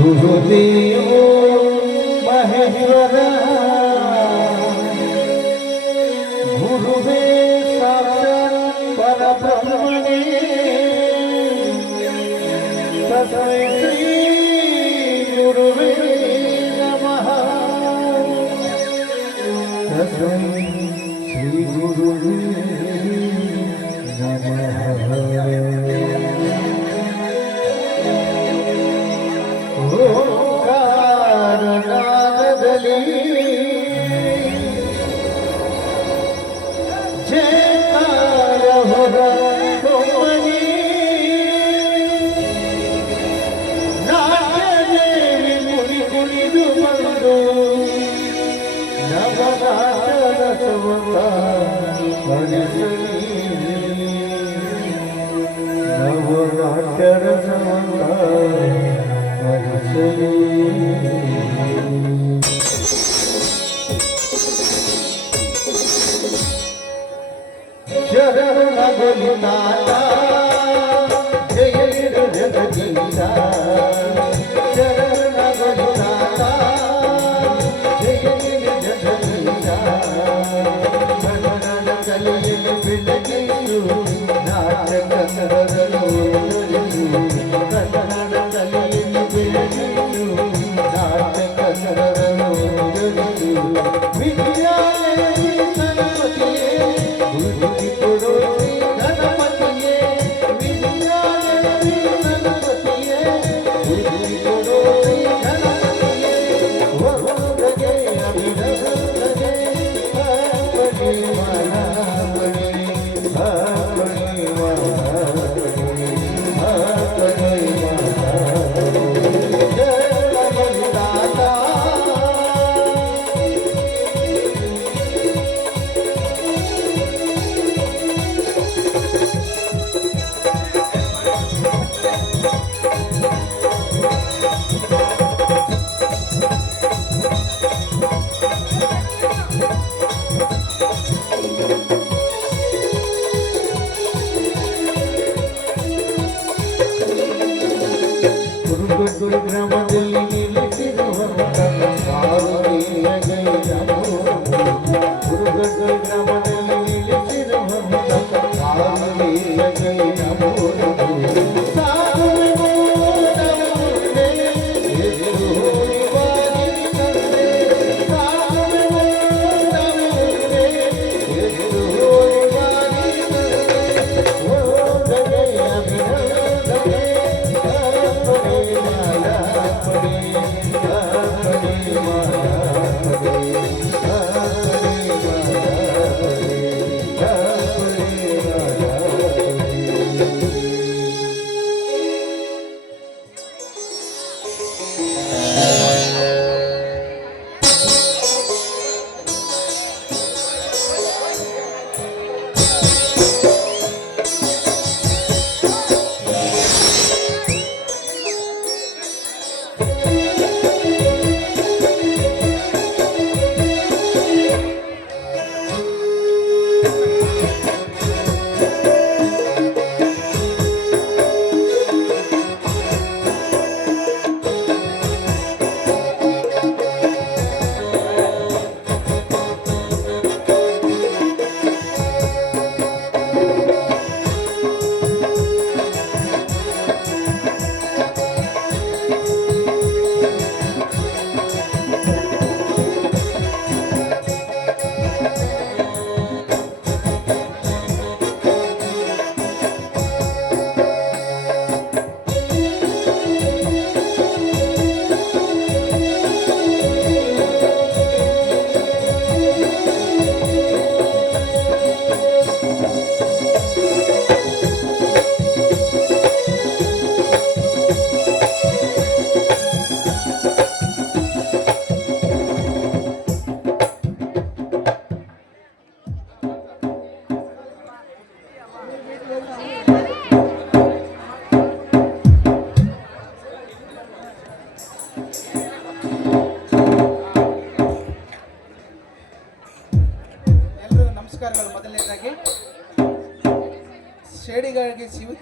ಗುರುದೇವೋ ಮಹೇಶ್ವರ ಗುರುವೇ ಸಾಕ್ಷಾತ್ ಪರಬ್ರಹ್ಮಣೇ ತಸ್ಮೈ ಶ್ರೀ ಗುರುವೇ ನಮಃ ತಸ್ಮೈ ಶ್ರೀ ಗುರುವೇ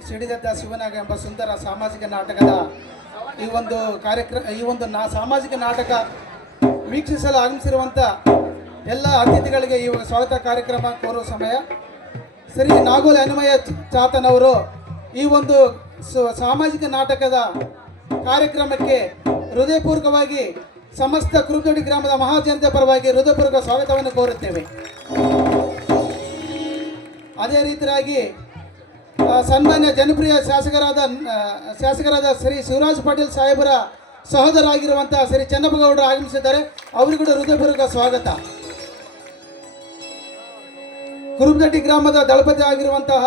ಸಿಡಿದದ್ದ ಶಿವನಾಗ ಎಂಬ ಸುಂದರ ಸಾಮಾಜಿಕ ನಾಟಕದ ಈ ಒಂದು ಕಾರ್ಯಕ್ರಮ, ಈ ಒಂದು ಸಾಮಾಜಿಕ ನಾಟಕ ವೀಕ್ಷಿಸಲು ಆಗಮಿಸಿರುವಂಥ ಎಲ್ಲ ಅತಿಥಿಗಳಿಗೆ ಇವಾಗ ಸ್ವಾಗತ ಕಾರ್ಯಕ್ರಮ ಕೋರುವ ಸಮಯ. ಶ್ರೀ ನಾಗೋಲಿ ಹನುಮಯ್ಯ ಚಾತನವರು ಈ ಒಂದು ಸಾಮಾಜಿಕ ನಾಟಕದ ಕಾರ್ಯಕ್ರಮಕ್ಕೆ ಹೃದಯಪೂರ್ವಕವಾಗಿ ಸಮಸ್ತ ಕುರುಬದೊಡ್ಡಿ ಗ್ರಾಮದ ಮಹಾಜನತೆ ಪರವಾಗಿ ಹೃದಯಪೂರ್ವಕ ಸ್ವಾಗತವನ್ನು ಕೋರುತ್ತೇವೆ. ಅದೇ ರೀತಿಯಾಗಿ ಸನ್ಮಾನ್ಯ ಜನಪ್ರಿಯ ಶಾಸಕರಾದ ಶ್ರೀ ಶಿವರಾಜ್ ಪಾಟೀಲ್ ಸಾಹೇಬರ ಸಹೋದರಾಗಿರುವಂತಹ ಶ್ರೀ ಚೆನ್ನಪ್ಪಗೌಡರು ಆಗಮಿಸಿದ್ದಾರೆ. ಅವರಿಗೂ ಕೂಡ ಹೃದಯಪೂರ್ವಕ ಸ್ವಾಗತ. ಕುರುಬದೊಡ್ಡಿ ಗ್ರಾಮದ ದಳಪತಿ ಆಗಿರುವಂತಹ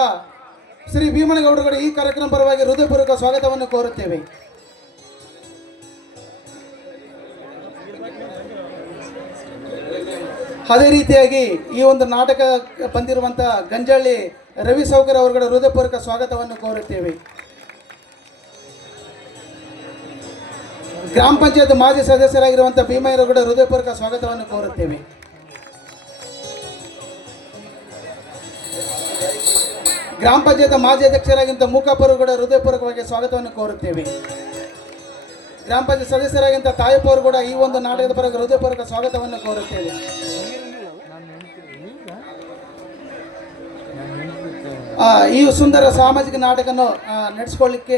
ಶ್ರೀ ಭೀಮನಗೌಡರು ಈ ಕಾರ್ಯಕ್ರಮ ಪರವಾಗಿ ಹೃದಯಪೂರ್ವಕ ಸ್ವಾಗತವನ್ನು ಕೋರುತ್ತೇವೆ. ಅದೇ ರೀತಿಯಾಗಿ ಈ ಒಂದು ನಾಟಕ ಬಂದಿರುವಂತಹ ಗಂಜಳ್ಳಿ ರವಿ ಸೌಕರ್ ಅವರುಗಳ ಹೃದಯಪೂರ್ವಕ ಸ್ವಾಗತವನ್ನು ಕೋರುತ್ತೇವೆ. ಗ್ರಾಮ ಪಂಚಾಯತ್ ಮಾಜಿ ಸದಸ್ಯರಾಗಿರುವಂತಹ ಭೀಮಯ್ಯರು ಕೂಡ ಹೃದಯಪೂರ್ವಕ ಸ್ವಾಗತವನ್ನು ಕೋರುತ್ತೇವೆ. ಗ್ರಾಮ ಪಂಚಾಯತ್ ಮಾಜಿ ಅಧ್ಯಕ್ಷರಾಗಿಂತ ಮೂಕಪ್ಪರು ಕೂಡ ಹೃದಯಪೂರ್ವಕವಾಗಿ ಸ್ವಾಗತವನ್ನು ಕೋರುತ್ತೇವೆ. ಗ್ರಾಮ ಪಂಚಾಯತ್ ಸದಸ್ಯರಾಗಿಂತ ತಾಯಪ್ಪ ಅವರು ಕೂಡ ಈ ಒಂದು ನಾಟಕದ ಪರವಾಗಿ ಹೃದಯಪೂರ್ವಕ ಸ್ವಾಗತವನ್ನು ಕೋರುತ್ತೇವೆ. ಈ ಸುಂದರ ಸಾಮಾಜಿಕ ನಾಟಕವನ್ನು ನಡೆಸಿಕೊಳ್ಳಿಕ್ಕೆ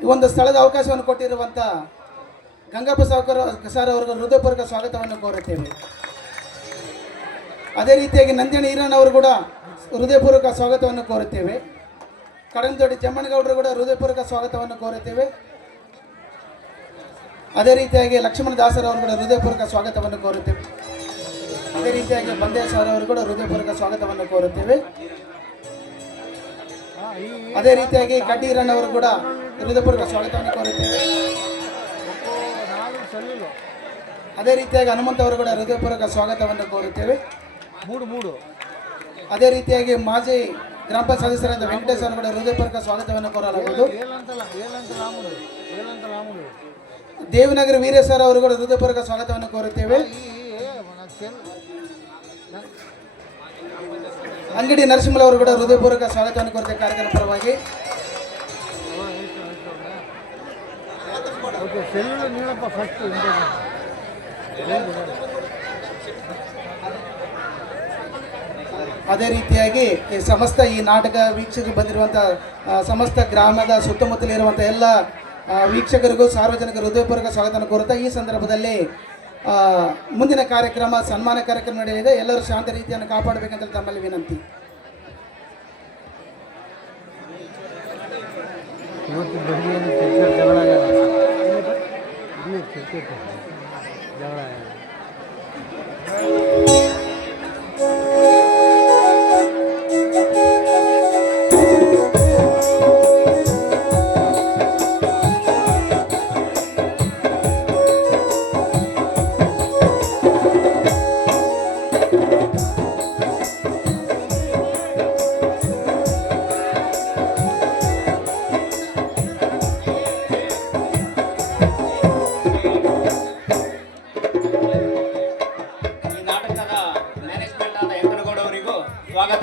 ಈ ಒಂದು ಸ್ಥಳದ ಅವಕಾಶವನ್ನು ಕೊಟ್ಟಿರುವಂಥ ಗಂಗಪ್ಪ ಸಾವ್ಕರ್ ಸರ್ ಅವರಿಗೆ ಹೃದಯಪೂರ್ವಕ ಸ್ವಾಗತವನ್ನು ಕೋರುತ್ತೇವೆ. ಅದೇ ರೀತಿಯಾಗಿ ನಂದಿನಿ ಈರಣ್ಣ ಅವರು ಕೂಡ ಹೃದಯಪೂರ್ವಕ ಸ್ವಾಗತವನ್ನು ಕೋರುತ್ತೇವೆ. ಕಡಂದೊಡ್ಡಿ ಜಮ್ಮನಗೌಡರು ಕೂಡ ಹೃದಯಪೂರ್ವಕ ಸ್ವಾಗತವನ್ನು ಕೋರುತ್ತೇವೆ. ಅದೇ ರೀತಿಯಾಗಿ ಲಕ್ಷ್ಮಣ ದಾಸರ್ ಅವರು ಕೂಡ ಹೃದಯಪೂರ್ವಕ ಸ್ವಾಗತವನ್ನು ಕೋರುತ್ತೇವೆ. ಅದೇ ರೀತಿಯಾಗಿ ಬಂದೇಶ್ ಅವರು ಕೂಡ ಹೃದಯಪೂರ್ವಕ ಸ್ವಾಗತವನ್ನು ಕೋರುತ್ತೇವೆ. ಅದೇ ರೀತಿಯಾಗಿ ಕಡ್ಡಿ ಈರಣ್ಣವರು ಕೂಡ ಹೃದಯಪೂರ್ವಕ ಸ್ವಾಗತವನ್ನು ಕೋರುತ್ತೇವೆ. ಅದೇ ರೀತಿಯಾಗಿ ಹನುಮಂತ ಅವರು ಕೂಡ ಹೃದಯಪೂರ್ವಕ ಸ್ವಾಗತವನ್ನು ಕೋರುತ್ತೇವೆ. ಅದೇ ರೀತಿಯಾಗಿ ಮಾಜಿ ಗ್ರಾಮ ಪಂಚಾಯತ್ ಸದಸ್ಯರಾದ ವೆಂಕಟೇಶ್ ಅವರು ಕೂಡ ಹೃದಯಪೂರ್ವಕ ಸ್ವಾಗತವನ್ನು ಕೋರಲಾಗುವುದು. ದೇವನಗರ ವೀರೇಶ್ವರ ಅವರು ಕೂಡ ಹೃದಯಪೂರ್ವಕ ಸ್ವಾಗತವನ್ನು ಕೋರುತ್ತೇವೆ. ಅಂಗಡಿ ನರಸಿಂಹಲ್ ಅವರು ಕೂಡ ಹೃದಯಪೂರ್ವಕ ಸ್ವಾಗತವನ್ನು ಕೋರುತ್ತೇವೆ ಕಾರ್ಯಕ್ರಮ ಪರವಾಗಿ. ಅದೇ ರೀತಿಯಾಗಿ ಸಮಸ್ತ ಈ ನಾಟಕ ವೀಕ್ಷಕರು ಬಂದಿರುವಂಥ ಸಮಸ್ತ ಗ್ರಾಮದ ಸುತ್ತಮುತ್ತಲಿರುವಂಥ ಎಲ್ಲ ವೀಕ್ಷಕರಿಗೂ ಸಾರ್ವಜನಿಕರು ಹೃದಯಪೂರ್ವಕ ಸ್ವಾಗತವನ್ನು ಕೋರುತ್ತಾ ಈ ಸಂದರ್ಭದಲ್ಲಿ ಮುಂದಿನ ಕಾರ್ಯಕ್ರಮ ಸನ್ಮಾನ ಕಾರ್ಯಕ್ರಮ ನಡೆಯಲಿದೆ. ಎಲ್ಲರೂ ಶಾಂತ ರೀತಿಯನ್ನು ಕಾಪಾಡಬೇಕಂತ ತಮ್ಮಲ್ಲಿ ವಿನಂತಿ.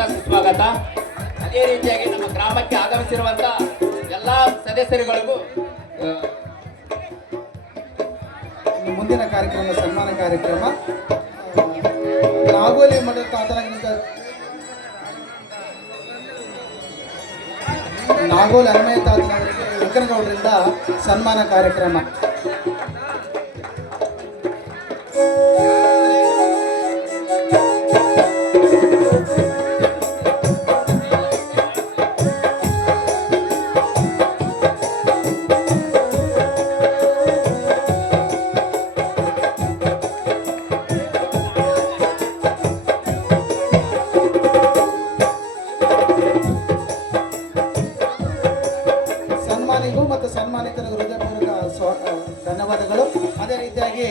ಸುಸ್ವಾಗತ. ಅದೇ ರೀತಿಯಾಗಿ ನಮ್ಮ ಗ್ರಾಮಕ್ಕೆ ಆಗಮಿಸಿರುವಂತ ಎಲ್ಲ ಸದಸ್ಯರುಗಳಿಗೂ ಮುಂದಿನ ಕಾರ್ಯಕ್ರಮ ಸನ್ಮಾನ ಕಾರ್ಯಕ್ರಮ ನಾಗೋಲಿ ಮಠದ ತಾತರಾಗಿದ್ದ ನಾಗೋಲಿ ಹನುಮಯ್ಯ ತಾತನವರಿಗೆ ವೆಂಕನಗೌಡರಿಂದ ಸನ್ಮಾನ ಕಾರ್ಯಕ್ರಮ. ಮತ್ತು ಸನ್ಮಾನಿತರಿಗೆ ಹೃದಯಪೂರ್ವಕ ಧನ್ಯವಾದಗಳು. ಅದೇ ರೀತಿಯಾಗಿ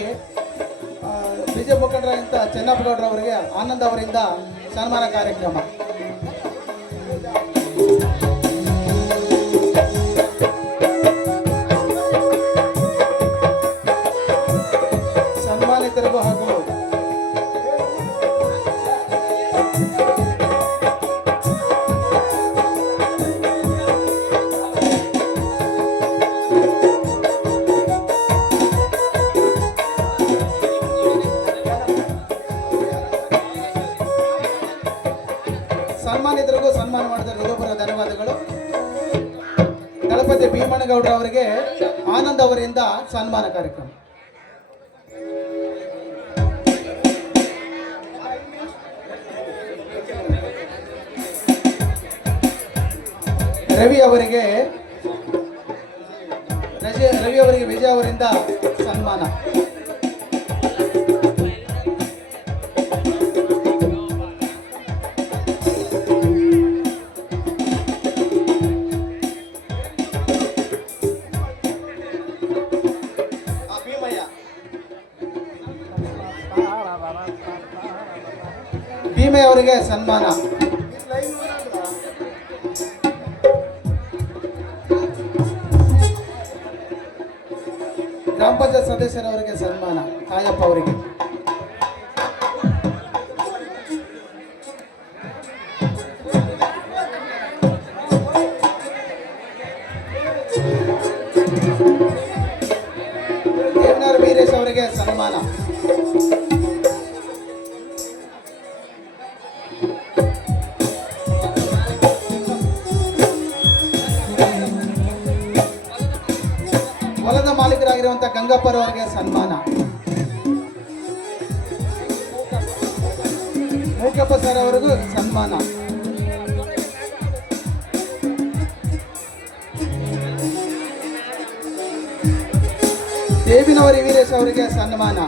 ಬಿಜೆಪಿ ಮುಖಂಡರಾದಂಥ ಚೆನ್ನಪ್ಪಗೌಡರವರಿಗೆ ಆನಂದ್ ಅವರಿಂದ ಸನ್ಮಾನ ಕಾರ್ಯಕ್ರಮ. ಸನ್ಮಾನಿತರಿಗೂ ಹಾಗೂ ಜಂಬನಗೌಡರ ಅವರಿಗೆ ಆನಂದ್ ಅವರಿಂದ ಸನ್ಮಾನ ಕಾರ್ಯಕ್ರಮ. ರವಿ ಅವರಿಗೆ ವಿಜಯ್ ಅವರಿಂದ ಸನ್ಮಾನ. ಭೀಮಯ್ಯ ಅವರಿಗೆ ಸನ್ಮಾನ. ಗ್ರಾಮ ಪಂಚಾಯತ್ ಸದಸ್ಯರವರಿಗೆ ಸನ್ಮಾನ. ಆಯಪ್ಪ ಅವರಿಗೆ. ದೇವನೂರು ವೀರೇಶ್ ಅವರಿಗೆ ಸನ್ಮಾನ. ಹೊಲದ ಮಾಲೀಕರಾಗಿರುವಂತಹ ಗಂಗಪ್ಪರ್ ಅವರಿಗೆ ಸನ್ಮಾನ. ಮೂಕಪ್ಪ ಸರ್ ಅವರಿಗೂ ಸನ್ಮಾನ. ದೇವಿನವರಿ ವೀರೇಶ್ ಅವರಿಗೆ ಸನ್ಮಾನ.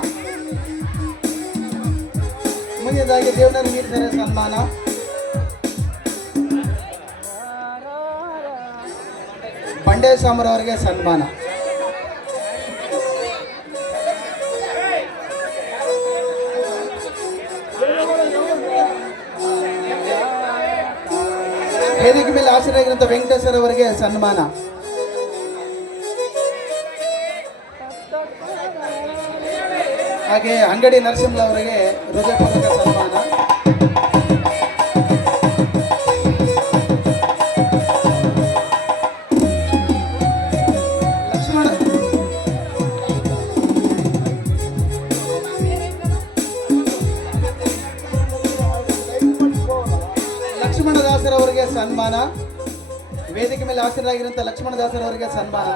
ಮುಂದಿನದಾಗಿ ದೇವನೂರು ವೀರೇಶ್ ಸನ್ಮಾನ. ಬಂಡೇಶ್ವರ ಅವರಿಗೆ ಸನ್ಮಾನ. ವೇದಿಕೆ ಮೇಲೆ ಆಸೀನರಾಗಿರುವಂತಹ ವೆಂಕಟೇಶ್ವರ ಅವರಿಗೆ ಸನ್ಮಾನ. ಹಾಗೆ ಅಂಗಡಿ ನರಸಿಂಹ ಅವರಿಗೆ ಹೃದಯಪೂರ್ವಕ ಸನ್ಮಾನ. ಲಕ್ಷ್ಮಣದಾಸರ ಅವರಿಗೆ ಸನ್ಮಾನ. ವೇದಿಕೆ ಮೇಲೆ ಆಸೀನರಾಗಿರುವಂತಹ ಲಕ್ಷ್ಮಣದಾಸರ ಅವರಿಗೆ ಸನ್ಮಾನ.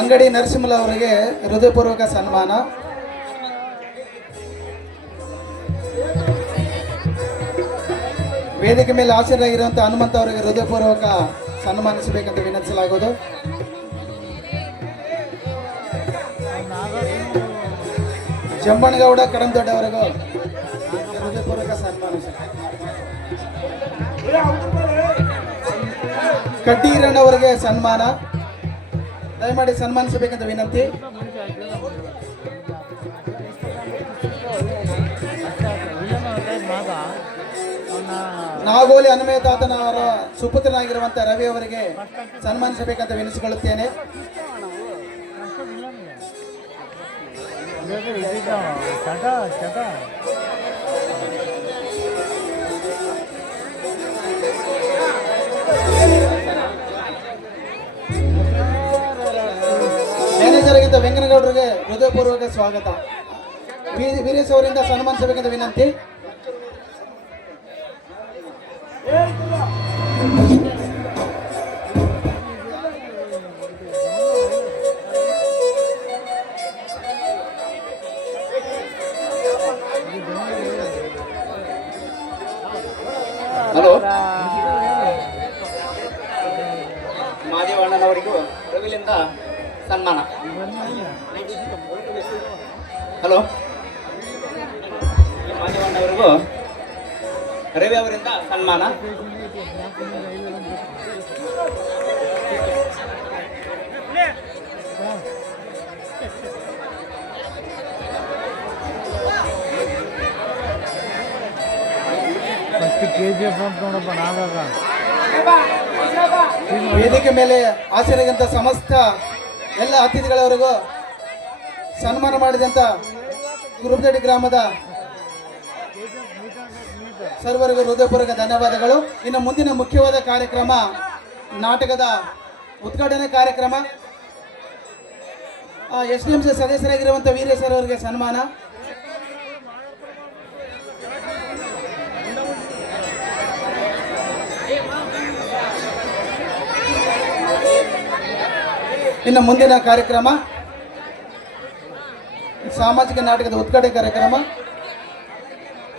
ಅಂಗಡಿ ನರಸಿಂಹ ಅವರಿಗೆ ಹೃದಯಪೂರ್ವಕ ಸನ್ಮಾನ. ವೇದಿಕೆ ಮೇಲೆ ಆಸೀನರಾಗಿರುವಂತಹ ಹನುಮಂತ ಅವರಿಗೆ ಹೃದಯಪೂರ್ವಕ ಸನ್ಮಾನಿಸಬೇಕಂತ ವಿನಂತಿಸಲಾಗುವುದು. ಜಂಬನಗೌಡ ಕಡಂದೊಡ್ಡ ಅವರಿಗೂ ಹೃದಯಪೂರ್ವಕ ಸನ್ಮಾನ. ಕಡ್ಡೀರಣ್ಣ ಅವರಿಗೆ ಸನ್ಮಾನ. ದಯಮಾಡಿ ಸನ್ಮಾನಿಸಬೇಕಂತ ವಿನಂತಿ. ನಾಗೋಲಿ ಹನುಮಯ್ಯ ತಾತನವರ ಸುಪುತ್ರನಾಗಿರುವಂತಹ ರವಿ ಅವರಿಗೆ ಸನ್ಮಾನಿಸಬೇಕಂತ ವಿನಿಸಿಕೊಳ್ಳುತ್ತೇನೆ. ಮ್ಯಾನೇಜರ್ ಆಗಿದ್ದ ವೆಂಕನಗೌಡರಿಗೆ ಹೃದಯಪೂರ್ವಕ ಸ್ವಾಗತ. ವೀರೇಶ್ ಅವರಿಂದ ಸನ್ಮಾನಿಸಬೇಕಂತ ವಿನಂತಿ. ಹಲೋ, ಮಾದೇವಣ್ಣನವರಿಗೂ ರವಿಲಿಂದ ಸನ್ಮಾನ. ಹಲೋ, ಮಾದೇವಣ್ಣವರಿಗೂ ರವಿ ಅವರಿಂದ ಸನ್ಮಾನ. ವೇದಿಕೆ ಮೇಲೆ ಆಸೀನರಾಗಿದ್ದಂಥ ಸಮಸ್ತ ಎಲ್ಲ ಅತಿಥಿಗಳವರೆಗೂ ಸನ್ಮಾನ ಮಾಡಿದಂಥ ಗುರುಬದಡಿ ಗ್ರಾಮದ ಸರ್ವರಿಗೂ ಹೃದಯಪೂರ್ವಕ ಧನ್ಯವಾದಗಳು. ಇನ್ನು ಮುಂದಿನ ಮುಖ್ಯವಾದ ಕಾರ್ಯಕ್ರಮ ನಾಟಕದ ಉದ್ಘಾಟನೆ ಕಾರ್ಯಕ್ರಮ. SDMC ಸದಸ್ಯರಾಗಿರುವಂಥ ವೀರೇಶ್ ಸರ್ ಅವರಿಗೆ ಸನ್ಮಾನ. ಇನ್ನು ಮುಂದಿನ ಕಾರ್ಯಕ್ರಮ ಸಾಮಾಜಿಕ ನಾಟಕದ ಉದ್ಘಾಟನೆ ಕಾರ್ಯಕ್ರಮ.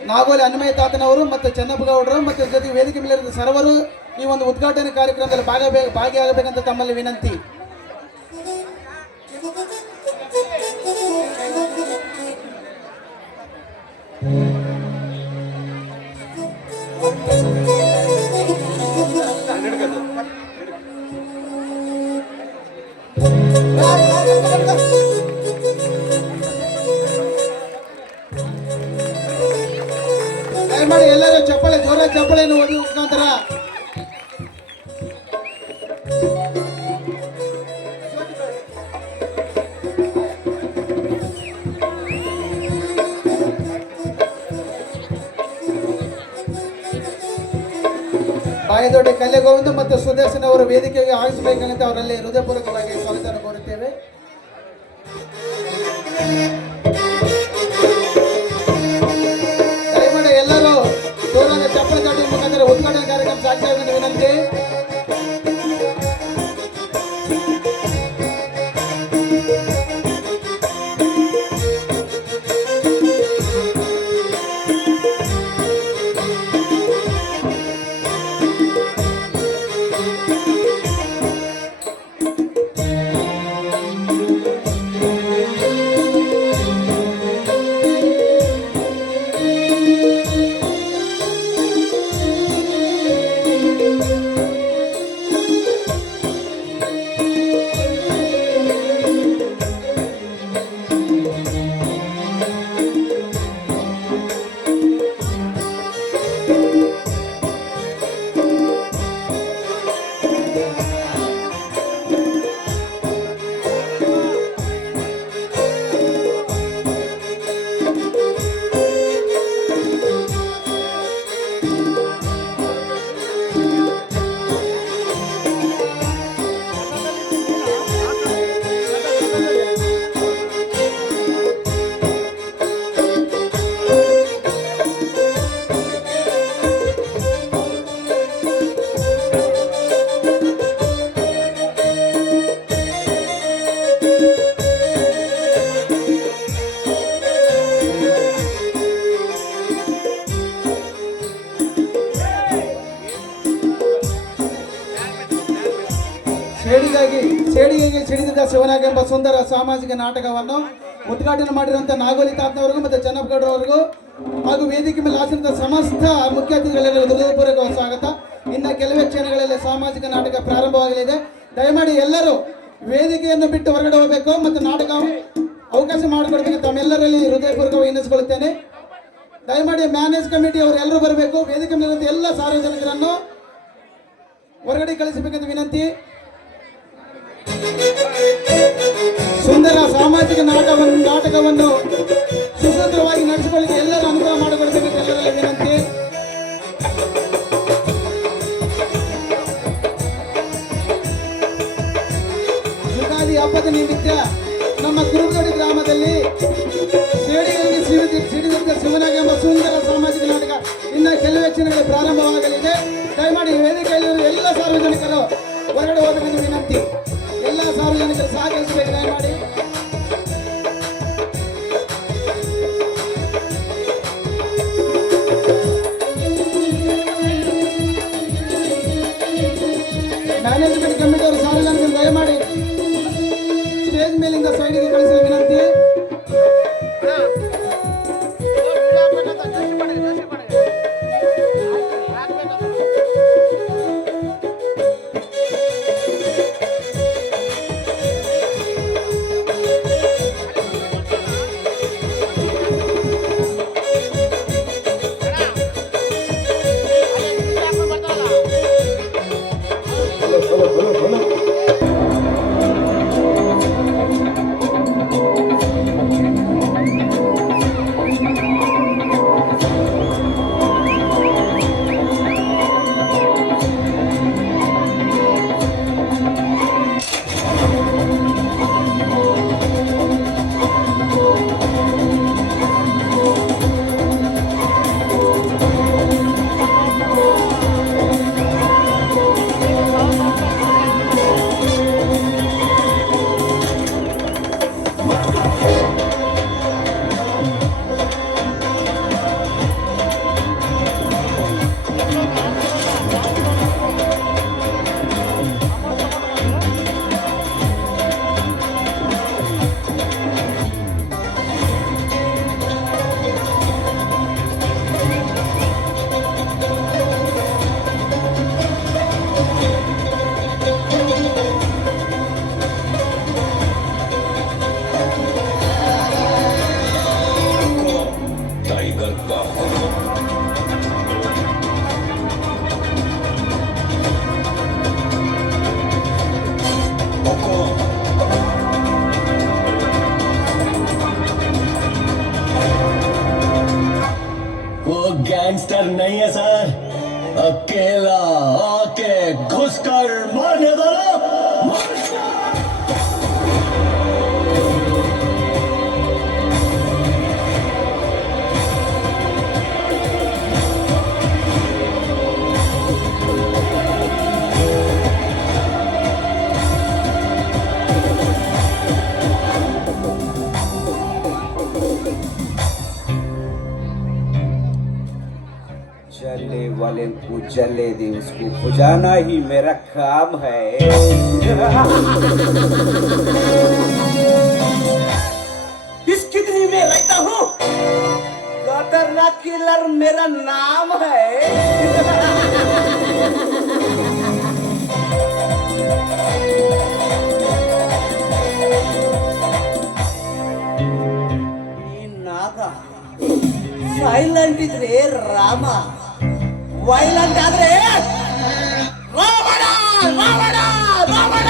ನಾಗೋಲಿ ಹನುಮಯ್ಯ ತಾತನವರು ಮತ್ತು ಚೆನ್ನಪ್ಪಗೌಡರು ಮತ್ತು ಜೊತೆಗೆ ವೇದಿಕೆ ಮೇಲಿರುವ ಸರ್ವರು ಈ ಒಂದು ಉದ್ಘಾಟನೆ ಕಾರ್ಯಕ್ರಮದಲ್ಲಿ ಭಾಗಿಯಾಗಬೇಕಂತ ತಮ್ಮಲ್ಲಿ ವಿನಂತಿ. ದಯಮಾಡಿ ಎಲ್ಲರೂ ಚಪ್ಪಳೆ ಜೋರ ಚಪ್ಪಳೆಯನ್ನು ಓದಿ ಮುಖಾಂತರ ಬಾಯದೊಡ್ಡಿ ಕಲ್ಯಗೋವಿಂದ ಮತ್ತು ಸುದರ್ಶನ್ ಅವರು ವೇದಿಕೆಗೆ ಆಗಮಿಸಬೇಕಂತ ಅವರಲ್ಲಿ ಹೃದಯಪೂರ್ವಕವಾಗಿ ಸ್ವಾಗತ ಕೋರುತ್ತೇವೆ. ದಯಮಾಡಿ ಎಲ್ಲರೂ ಜೋರಾದ ಚಪ್ಪಳೆ ತಟ್ಟುವ ಮುಖಾಂತರ ಉದ್ಘಾಟನಾ ಕಾರ್ಯಕ್ರಮ ಸಾಗಿಸಬೇಕೆಂದು ವಿನಂತಿ. ಸೇಡಿಗೆ ಸಿಡಿದ ಶಿವನಾಗ ಎಂಬ ಸುಂದರ ಸಾಮಾಜಿಕ ನಾಟಕವನ್ನು ಉದ್ಘಾಟನೆ ಮಾಡಿರುವಂತಹ ನಾಗೋಲಿ ತಾತನವರಿಗೂ ಮತ್ತು ಚೆನ್ನಪ್ಪಗೌಡರವರಿಗೂ ಹಾಗೂ ವೇದಿಕೆ ಮೇಲೆ ಆಸೀನ ಸಮಸ್ತ ಮುಖ್ಯ ಅತಿಥಿಗಳೆಲ್ಲ ಹೃದಯಪೂರ್ವಕ ಸ್ವಾಗತ. ಇನ್ನು ಕೆಲವೇ ಕ್ಷಣಗಳಲ್ಲಿ ಸಾಮಾಜಿಕ ನಾಟಕ ಪ್ರಾರಂಭವಾಗಲಿದೆ. ದಯಮಾಡಿ ಎಲ್ಲರೂ ವೇದಿಕೆಯನ್ನು ಬಿಟ್ಟು ಹೊರಗಡೆ ಹೋಗಬೇಕು ಮತ್ತು ನಾಟಕ ಅವಕಾಶ ಮಾಡಿಕೊಡ್ಬೇಕು ತಮ್ಮೆಲ್ಲರಲ್ಲಿ ಹೃದಯಪೂರ್ವಕವಾಗಿ ವಿನಂತಿಸಿಕೊಳ್ಳುತ್ತೇನೆ. ದಯಮಾಡಿ ಮ್ಯಾನೇಜ್ ಕಮಿಟಿ ಅವರು ಎಲ್ಲರೂ ಬರಬೇಕು. ವೇದಿಕೆ ಮೇಲಿರುವಂಥ ಎಲ್ಲ ಸಾರ್ವಜನಿಕರನ್ನು ಹೊರಗಡೆ ಕಳಿಸಬೇಕೆಂದು ವಿನಂತಿ. ಸುಂದರ ಸಾಮಾಜಿಕ ನಾಟಕವನ್ನು ಸುಸೂತ್ರವಾಗಿ ನಡೆಸಿಕೊಳ್ಳಿಕ್ಕೆ ಎಲ್ಲರೂ ಅನುಕೂಲ ಮಾಡಿಕೊಡಬೇಕೆಂದು ಎಲ್ಲರಲ್ಲಿ ವಿನಂತಿ. ಯುಗಾದಿ ಹಬ್ಬದ ನಿಮಿತ್ತ ನಮ್ಮ ಕುರುಬಗಡಿ ಗ್ರಾಮದಲ್ಲಿ ಸೇಡಿಗಳಿಗೆ ಸಿಡಿದಂತ ಶಿವನಾಗ ಎಂಬ ಸುಂದರ ಸಾಮಾಜಿಕ ನಾಟಕ ಇನ್ನು ಕೆಲವೇ ಕ್ಷಣಗಳಲ್ಲಿ ಪ್ರಾರಂಭವಾಗಲಿದೆ. ದಯಮಾಡಿ ವೇದಿಕೆಯಲ್ಲಿರುವ ಎಲ್ಲ ಸಾರ್ವಜನಿಕರು ಹೊರಗಡೆ ಹೋಗಬೇಕೆಂದು ವಿನಂತಿ. ಎಲ್ಲ ಸಾರ್ವಜನಿಕರು ಸಹಕರಿಸಬೇಕು. ದಯಮಾಡಿ ಮ್ಯಾನೇಜ್ಮೆಂಟ್ ಕಮಿಟಿ ಅವರು ಸಾರ್ವಜನಿಕರು ದಯಮಾಡಿ ಸ್ಟೇಜ್ ಮೇಲಿಂದ ಸೈಡಿಗೆ ಕಳಿಸಲು ವಿನಂತಿ. टाइगर का वो गैंगस्टर नहीं है सर, अकेला आके घुसकर मारने वाला जलने वाले को जलने दे, उसको बुझाना ही मेरा काम है। इस कितनी में रहता हूँ, खतरनाक किलर मेरा नाम है। ಈ ನಾಗ ಸೈಲೆಂಟ್ ಇದ್ರೆ ರಾಮ, ವೈಲೆಂಟ್ ಆದ್ರೆ ರಾವಣ ರಾವಣ ರಾವಣ.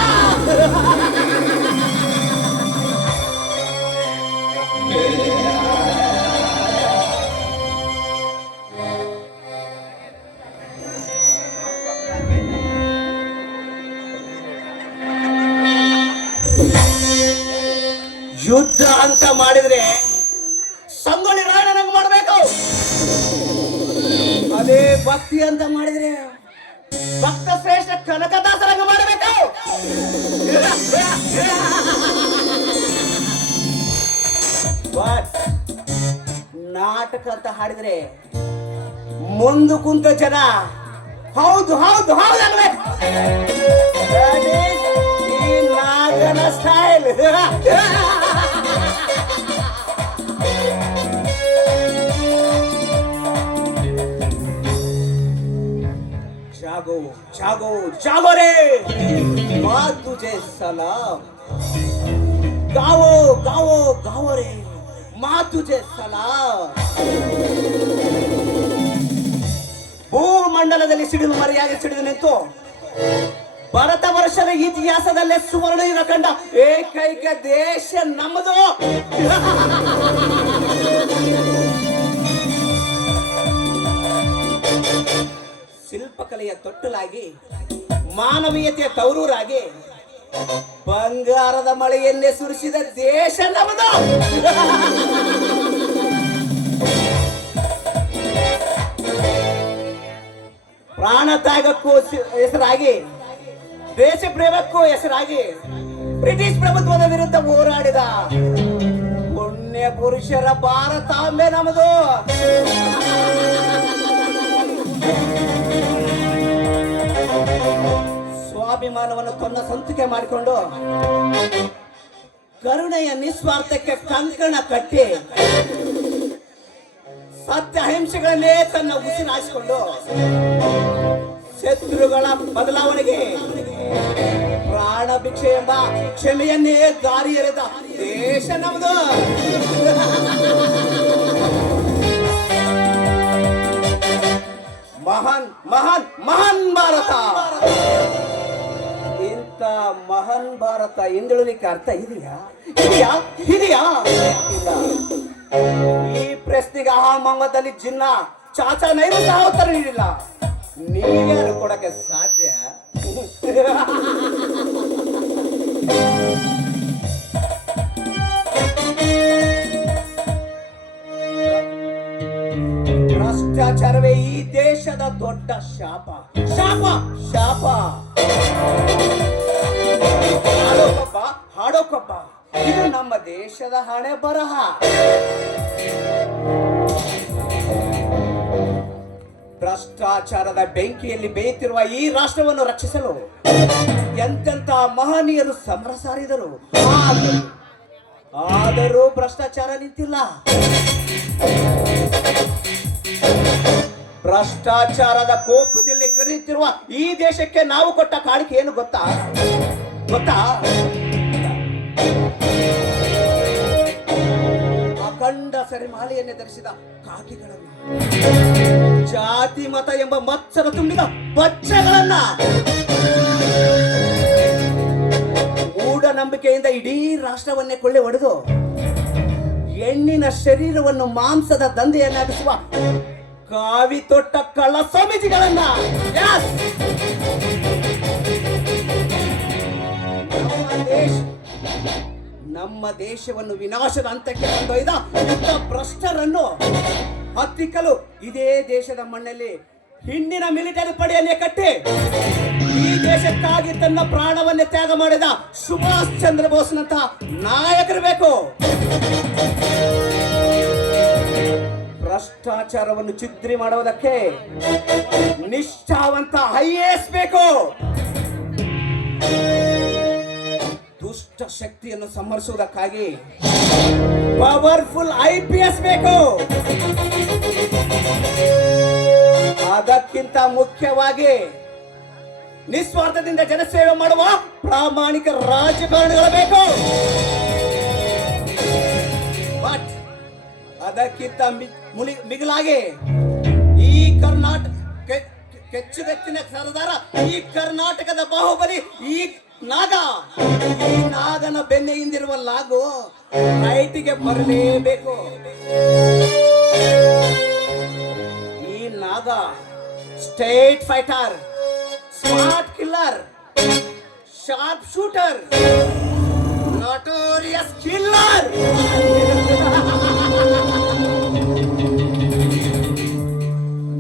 ಯುದ್ಧ ಅಂತ ಮಾಡಿದ್ರೆ ಸಂಗೊಳ್ಳಿ ರಾಯಣ್ಣನಂಗ್ ಮಾಡ್ಬೇಕು. ಅದೇ ಭಕ್ತಿ ಅಂತ ಮಾಡಿದ್ರೆ ಭಕ್ತ ಶ್ರೇಷ್ಠ ಕನಕದಾಸರಂಗ ಮಾಡಬೇಕು. ಬಟ್ ನಾಟಕ ಅಂತ ಹಾಡಿದ್ರೆ ಮುಂದೆ ಕುಂತ ಜನ ಹೌದು ಹೌದು ಹೌದು ಅನ್ಬೇಕು. That is ಈ ನಾಗನ ಸ್ಟೈಲ್. जागो जागो जागो रे, माँ तुझे सलाम. गाओ गाओ गाओ रे, माँ तुझे सलाम. ಭೂಮಂಡಲದಲ್ಲಿ ಸಿಡಿಲು ಮರೆಯಾಗಿ ಸಿಡಿದು ನಿಂತು ಭಾರತ ವರ್ಷದ ಇತಿಹಾಸದಲ್ಲೇ ಸುವರ್ಣ ಯುಗ ಕಂಡ ಏಕೈಕ ದೇಶ ನಮ್ಮದು. ಶಿಲ್ಪಕಲೆಯ ತೊಟ್ಟಲಾಗಿ, ಮಾನವೀಯತೆಯ ತವರೂರಾಗಿ ಬಂಗಾರದ ಮಳೆಯನ್ನೇ ಸುರಿಸಿದ ದೇಶ ನಮ್ಮದು. ಪ್ರಾಣ ತ್ಯಾಗಕ್ಕೂ ಹೆಸರಾಗಿ, ದೇಶ ಪ್ರೇಮಕ್ಕೂ ಹೆಸರಾಗಿ ಬ್ರಿಟಿಷ್ ಪ್ರಭುತ್ವದ ವಿರುದ್ಧ ಹೋರಾಡಿದ ಪುಣ್ಯ ಪುರುಷರ ಭಾರತಾಂಬೆ ನಮ್ಮದು. ಸ್ವಾಭಿಮಾನವನ್ನು ತನ್ನ ಸ್ವಂತಿಕೆ ಮಾಡಿಕೊಂಡು ಕರುಣೆಯ ನಿಸ್ವಾರ್ಥಕ್ಕೆ ಕಂಕಣ ಕಟ್ಟಿ ಸತ್ಯ ಅಹಿಂಸೆಗಳನ್ನೇ ತನ್ನ ಉಸಿರಾಯಿಸಿಕೊಂಡು ಶತ್ರುಗಳ ಬದಲಾವಣೆಗೆ ಪ್ರಾಣ ಭಿಕ್ಷೆ ಎಂಬ ಕ್ಷಮೆಯನ್ನೇ ದಾರಿ ಎರೆದ ದೇಶ ನಮ್ಮದು. ಮಹಾನ್ ಮಹಾನ್ ಮಹಾನ್ ಭಾರತ. ಇಂಥ ಮಹಾನ್ ಭಾರತ ಹಿಂದುಳಿಲಿಕ್ಕೆ ಅರ್ಥ ಇದೆಯಾ ಇದೆಯಾ ಇದೆಯಾ? ಇಲ್ಲ. ಈ ಪ್ರಶ್ನೆಗೆ ಆ ಮಂಗದಲ್ಲಿ ಜಿನ್ನ ಚಾಚಾ ನೈರು ಸಹ ಉತ್ತರ ನೀಡಿಲ್ಲ. ನೀವ್ಯಾರು ಕೊಡಕ್ಕೆ ಸಾಧ್ಯ? ಭ್ರಷ್ಟಾಚಾರವೇ ಈ ದೇಶದ ದೊಡ್ಡ ಶಾಪ ಶಾಪ ಶಾಪ. ಹಾಡೋಕೊಬ್ಬ ಹಾಡೋಕೊಬ್ಬ ಇದು ನಮ್ಮ ದೇಶದ ಹಣೆ ಬರಹ. ಭ್ರಷ್ಟಾಚಾರದ ಬೆಂಕಿಯಲ್ಲಿ ಬೇಯುತ್ತಿರುವ ಈ ರಾಷ್ಟ್ರವನ್ನು ರಕ್ಷಿಸಲು ಎಂತೆಂತ ಮಹನೀಯರು ಸಮರ ಸಾರಿದರು. ಆದರೂ ಭ್ರಷ್ಟಾಚಾರ ನಿಂತಿಲ್ಲ. ಭ್ರಷ್ಟಾಚಾರದ ಕೋಪದಲ್ಲಿ ಕರೆಯುತ್ತಿರುವ ಈ ದೇಶಕ್ಕೆ ನಾವು ಕೊಟ್ಟ ಕಾಣಿಕೆ ಏನು ಗೊತ್ತಾ? ಅಖಂಡ ಸರಿಮಾಲೆಯನ್ನೇ ಧರಿಸಿದ ಕಾಕಿಗಳನ್ನು, ಜಾತಿ ಮತ ಎಂಬ ಮತ್ಸರ ತುಂಬಿದ ಬಚ್ಚೆಗಳನ್ನ, ಮೂಢನಂಬಿಕೆಯಿಂದ ಇಡೀ ರಾಷ್ಟ್ರವನ್ನೇ ಕೊಳ್ಳೆ ಹೊಡೆದು ಹೆಣ್ಣಿನ ಶರೀರವನ್ನು ಮಾಂಸದ ದಂಧೆಯನ್ನಾಗಿಸುವ ಕಾವಿ ತೊಟ್ಟ ಕಳ್ಳ ಸ್ವಾಮೀಜಿಗಳನ್ನ, ನಮ್ಮ ದೇಶವನ್ನು ವಿನಾಶದ ಹಂತಕ್ಕೆ ಕೊಂಡೊಯ್ದ ಇಂಥ ಭ್ರಷ್ಟರನ್ನು ಹತ್ತಿಕ್ಕಲು ಇದೇ ದೇಶದ ಮಣ್ಣಲ್ಲಿ ಹಿಂದಿನ ಮಿಲಿಟರಿ ಪಡೆಯನ್ನೇ ಕಟ್ಟಿ ಈ ದೇಶಕ್ಕಾಗಿ ತನ್ನ ಪ್ರಾಣವನ್ನೇ ತ್ಯಾಗ ಮಾಡಿದ ಸುಭಾಷ್ ಚಂದ್ರ ಬೋಸ್ನಂತ ನಾಯಕರು ಬೇಕು. ಭ್ರಷ್ಟಾಚಾರವನ್ನು ಚಿದ್ರಿ ಮಾಡುವುದಕ್ಕೆ ನಿಷ್ಠಾವಂತ IAS ಬೇಕು. ದುಷ್ಟ ಶಕ್ತಿಯನ್ನು ಸಂಹರಿಸುವುದಕ್ಕಾಗಿ ಪವರ್ಫುಲ್ IPS ಬೇಕು. ಅದಕ್ಕಿಂತ ಮುಖ್ಯವಾಗಿ ನಿಸ್ವಾರ್ಥದಿಂದ ಜನಸೇವೆ ಮಾಡುವ ಪ್ರಾಮಾಣಿಕ ರಾಜಕಾರಣಿಗಳು ಬೇಕು. ಬಟ್ ಅದಕ್ಕಿಂತ ಮಿಗಿಲಾಗಿ ಈ ಕರ್ನಾಟಕ ಕೆಚ್ಚುಗತ್ತಿನ ಸರದಾರ, ಈ ಕರ್ನಾಟಕದ ಬಾಹುಬಲಿ, ಈ ನಾಗನ ಬೆನ್ನೆ ಹಿಂದಿರುವ ಲಾಗು ರೈಟಿಗೆ ಬರಲೇಬೇಕು. ಈ ನಾಗ state fighter, smart killer, sharp shooter, notorious killer.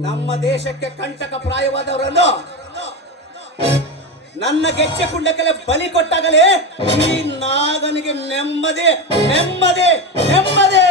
ನಮ್ಮ ದೇಶಕ್ಕೆ ಕಂಟಕ ಪ್ರಾಯವಾದವರನ್ನು ನನ್ನ ಗೆಜ್ಜೆ ಕುಂಡಕ್ಕೆ ಬಲಿ ಕೊಟ್ಟಾಗಲೇ ಈ ನಾಗನಿಗೆ ನೆಮ್ಮದಿ ನೆಮ್ಮದಿ ನೆಮ್ಮದಿ.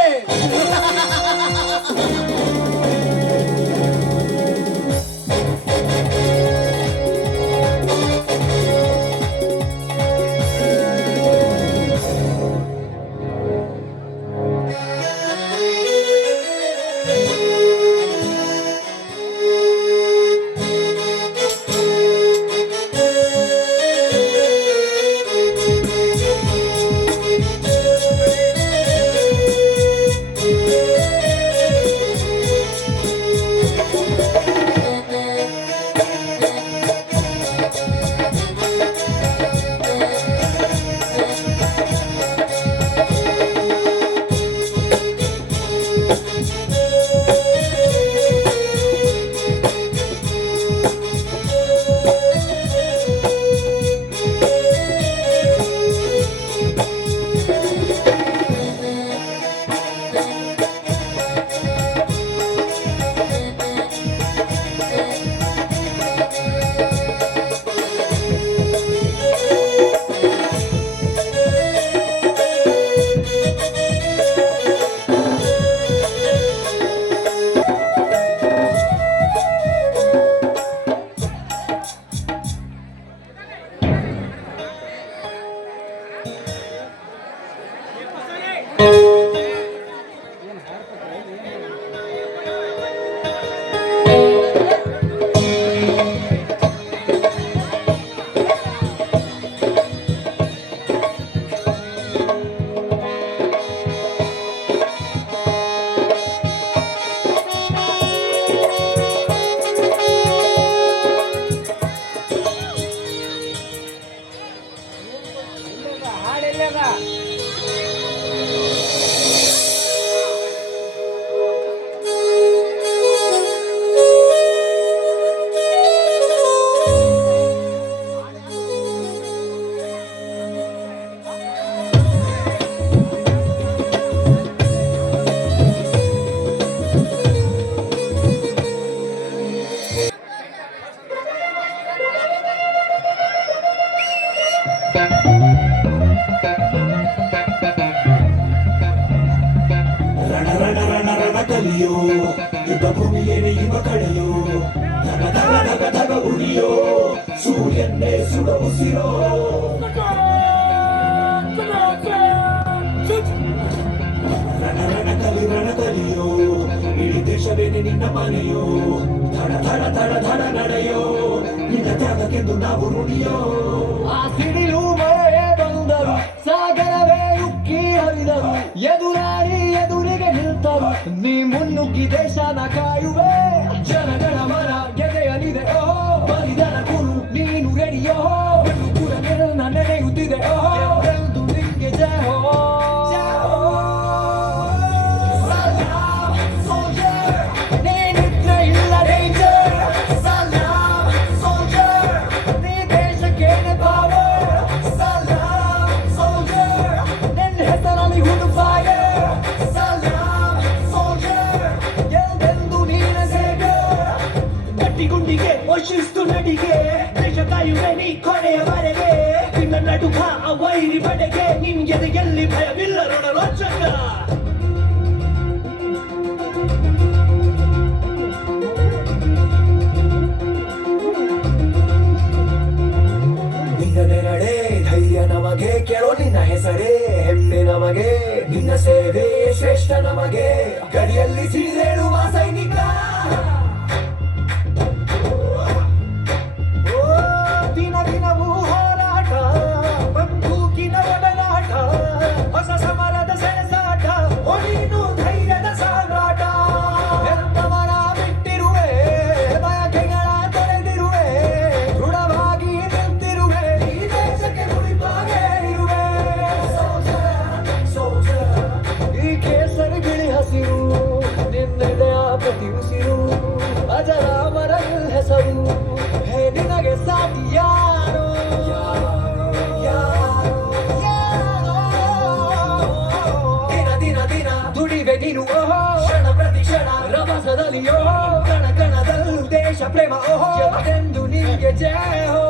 ತಿಳಿಯೋ ಯುದ್ಧ ಭೂಮಿಯೇನೆ ಇವ ಕಳೆಯೋ ಧಗ ಧಗ ಧಗ ಧಗ ಉರಿಯೋ ಸೂರ್ಯನ್ನೇ ಸುಡ ಉಸಿರೋ ರಣ ಕಲಿಯೋ ಇಡೀ ದೇಶವೇನೆ ನಿನ್ನ ಮನೆಯೋ ಧಡ ಧಡ ಧಡ ಧಡ ನಡೆಯೋ ನಿನ್ನ ತ್ಯಾಗಕ್ಕೆಂದು ನಾವು ರುಣಿಯೋ ಆ ಸಿಡಿಲು ಮಳೆಯೇ ಬಂದರು ಸಾಗರವೇ ಉಕ್ಕಿ ಹರಿದರು ಎದುರಾಳಿ ಎದುರಿಗೆ ನಿಲ್ತರು ನೀ ಮುನ್ನುಗ್ಗಿ ದೇಶನ ಕಾಯುವೆ ಜನಗಳ ಮನ ಗೆದೆಯಲಿದೆ ಓ ಬಲಿದನ ಕುರು ನೀನು ರೆಡಿಯೋ ಪುರ ನೆನೆಯುತ್ತಿದೆ ಓ ಎಂದು ನಿಂಗೆ ಜಯ ಹೋ ಗುಂಡಿಗೆ ಶಿಸ್ತು ನಡಿಗೆ ದೇಶ ಕಾಯುವೆ ನೀ ಕೊನೆಯವರೆಗೆ ನಿನ್ನ ನಡುಕ ವೈರಿ ಬಡೆಗೆ ನಿನ್ಗೆ ಎಲ್ಲಿ ಭಯವಿಲ್ಲ ರಣರೋಚಕ ನಿನ್ನ ನೆರಳೆ ಧೈರ್ಯ ನಮಗೆ ಕೇಳೋ ನಿನ್ನ ಹೆಸರೇ ಹೆಮ್ಮೆ ನಮಗೆ ನಿನ್ನ ಸೇವೆ ಶ್ರೇಷ್ಠ ನಮಗೆ ಗಡಿಯಲ್ಲಿ ಸಿಡಿದೇಳುವ ಸೈನಿಕ ಹೆಸರು ಹೇ ನಿನಗೆ ಸಾಟಿ ಯಾರೋ ದಿನ ದಿನ ದಿನ ದುಡಿವೆ ನೀನು ಓಹೋ ಕ್ಷಣ ಪ್ರತಿ ಕ್ಷಣ ರಭಸದಲ್ಲಿಯೋ ಕಣ ಕಣದಲ್ಲೂ ದೇಶ ಪ್ರೇಮ ಓಹೋ ಎಂದು ನಿನಗೆ ಜಯ ಹೋ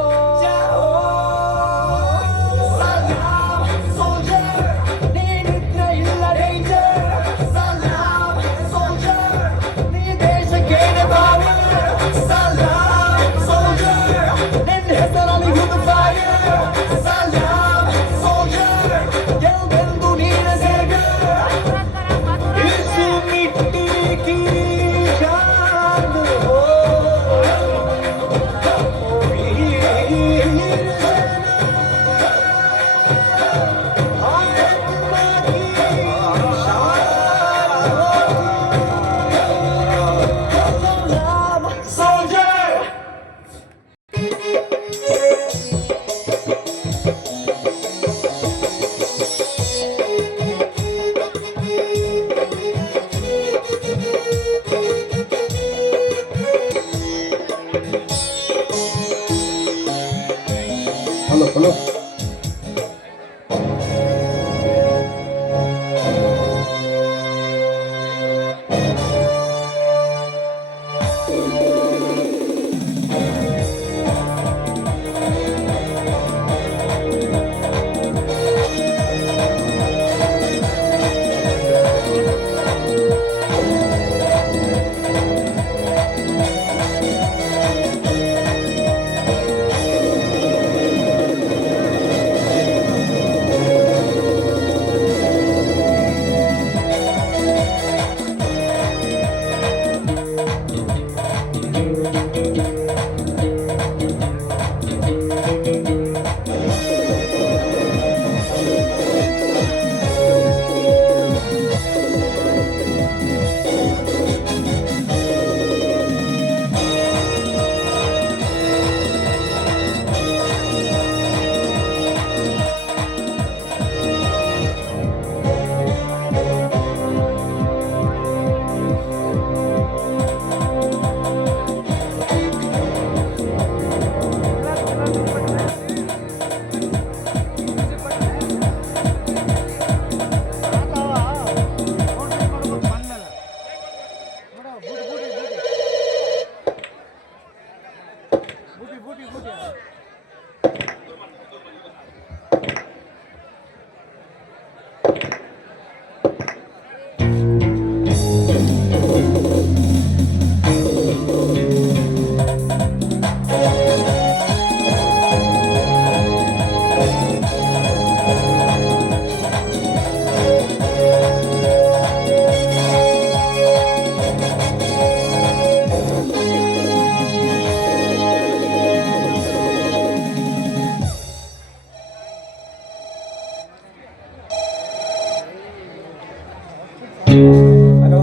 hello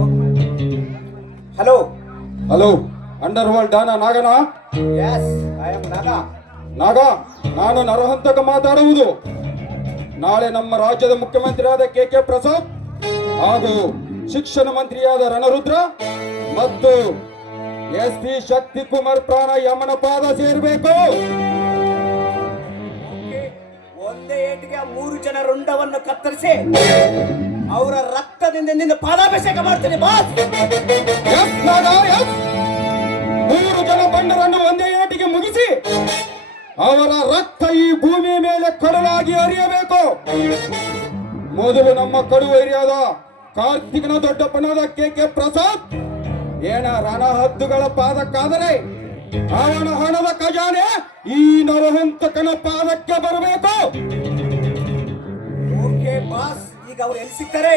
hello hello underworld ಡಾನ ನಾಗನ ಎಸ್ ಐ ಆಮ್ ನಾಗಾ. ನಾಗ, ನಾನು ನರಹಂತಕ ಮಾತಾಡುವುದು. ನಾಳೆ ನಮ್ಮ ರಾಜ್ಯದ ಮುಖ್ಯಮಂತ್ರಿಯಾದ ಕೆ ಪ್ರಸಾದ್ ಹಾಗೂ ಶಿಕ್ಷಣ ಮಂತ್ರಿಯಾದ ರಣರುದ್ರ ಮತ್ತು SP ಶಕ್ತಿ ಕುಮಾರ್ ಪ್ರಾಣ ಯಮನ ಪಾದ ಸೇರಬೇಕು. ಒಂದೇ ಏಟಿಗೆ 3 ಜನ ರುಂಡವನ್ನು ಕತ್ತರಿಸಿ ಅವರ ರಕ್ತದಿಂದ ನಿನ್ನ ಪಾದಾಭಿಷೇಕ ಮಾಡ್ತೀನಿ ಬಾಸ್. ಎಸ್ ನಾಗ, ಎಸ್. 3 ಜನ ಬಂಡರನ್ನು ಒಂದೇ ಏಟಿಗೆ ಮುಗಿಸಿ ಅವರ ರಕ್ತ ಈ ಭೂಮಿ ಮೇಲೆ ಕಡಲಾಗಿ ಹರಿಯಬೇಕು. ಮೊದಲು ನಮ್ಮ ಕಡು ವೈರಿಯಾದ ಕಾರ್ತಿಕನ ದೊಡ್ಡಪ್ಪನಾದ ಕೆ ಪ್ರಸಾದ್ ಏನ ರಣಹದ್ದುಗಳ ಪಾದಕ್ಕಾದರೆ ಅವನ ಹಣದ ಖಜಾನೆ ಈ ನರಹಂತಕನ ಪಾದಕ್ಕೆ ಬರಬೇಕು. ಓಕೆ ಬಾಸ್, ಈಗ ಅವ್ರು ಎಲ್ಲಿ ಸಿಗ್ತಾರೆ?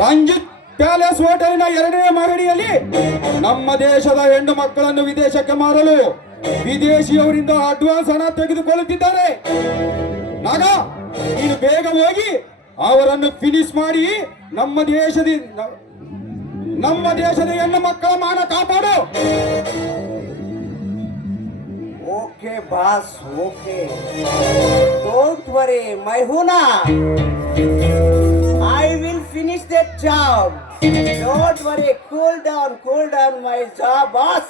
ರಂಜಿತ್ ಪ್ಯಾಲೇಸ್ ಹೋಟೆಲಿನ 2ನೇ ಮಹಡಿಯಲ್ಲಿ ನಮ್ಮ ದೇಶದ ಹೆಣ್ಣು ಮಕ್ಕಳನ್ನು ವಿದೇಶಕ್ಕೆ ಮಾರಲು ವಿದೇಶಿಯವರಿಂದ ಅಡ್ವಾನ್ಸ್ ಹಣ ತೆಗೆದುಕೊಳ್ಳುತ್ತಿದ್ದಾರೆ. ನಾಗ, ನೀನು ಬೇಗ ಹೋಗಿ ಅವರನ್ನು ಫಿನಿಶ್ ಮಾಡಿ ನಮ್ಮ ದೇಶದ ಹೆಣ್ಣು ಮಕ್ಕಳ ಮಾನ ಕಾಪಾಡು. Okay boss, okay. Don't worry, ಮೈ ಹೂನಾ. I will finish that job. Don't worry, cool down my job, boss.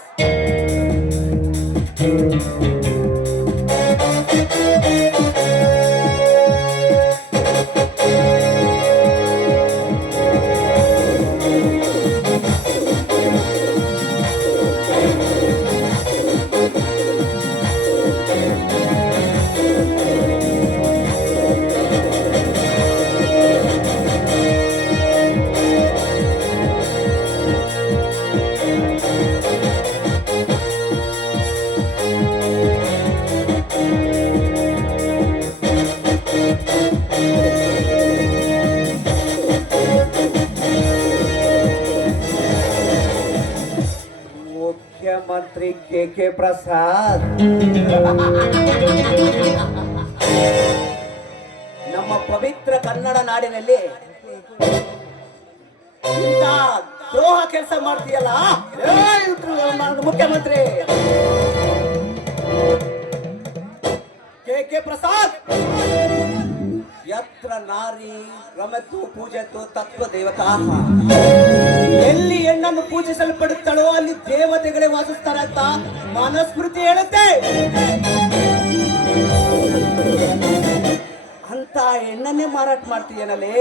ಮುಖ್ಯಮಂತ್ರಿ ಕೆ ಪ್ರಸಾದ್ ನಮ್ಮ ಪವಿತ್ರ ಕನ್ನಡ ನಾಡಿನಲ್ಲಿ ಇಂಥ ದ್ರೋಹ ಕೆಲಸ ಮಾಡ್ತೀಯಲ್ಲ ಮುಖ್ಯಮಂತ್ರಿ ಕೆ ಪ್ರಸಾದ್. ಯತ್ರ ನಾರಿ ರಮತು ಪೂಜೆತು ತತ್ವ ದೇವತಾ. ಎಲ್ಲಿ ಹೆಣ್ಣನ್ನು ಪೂಜಿಸಲ್ಪಡುತ್ತಾಳೋ ಅಲ್ಲಿ ದೇವತೆಗಳೇ ವಾಸಿಸ್ತಾರೆ ಅಂತ ಮನಸ್ಮೃತಿ ಹೇಳುತ್ತೆ. ಅಂತ ಹೆಣ್ಣನ್ನೇ ಮಾರಾಟ ಮಾಡ್ತೀಯನಲ್ಲೇ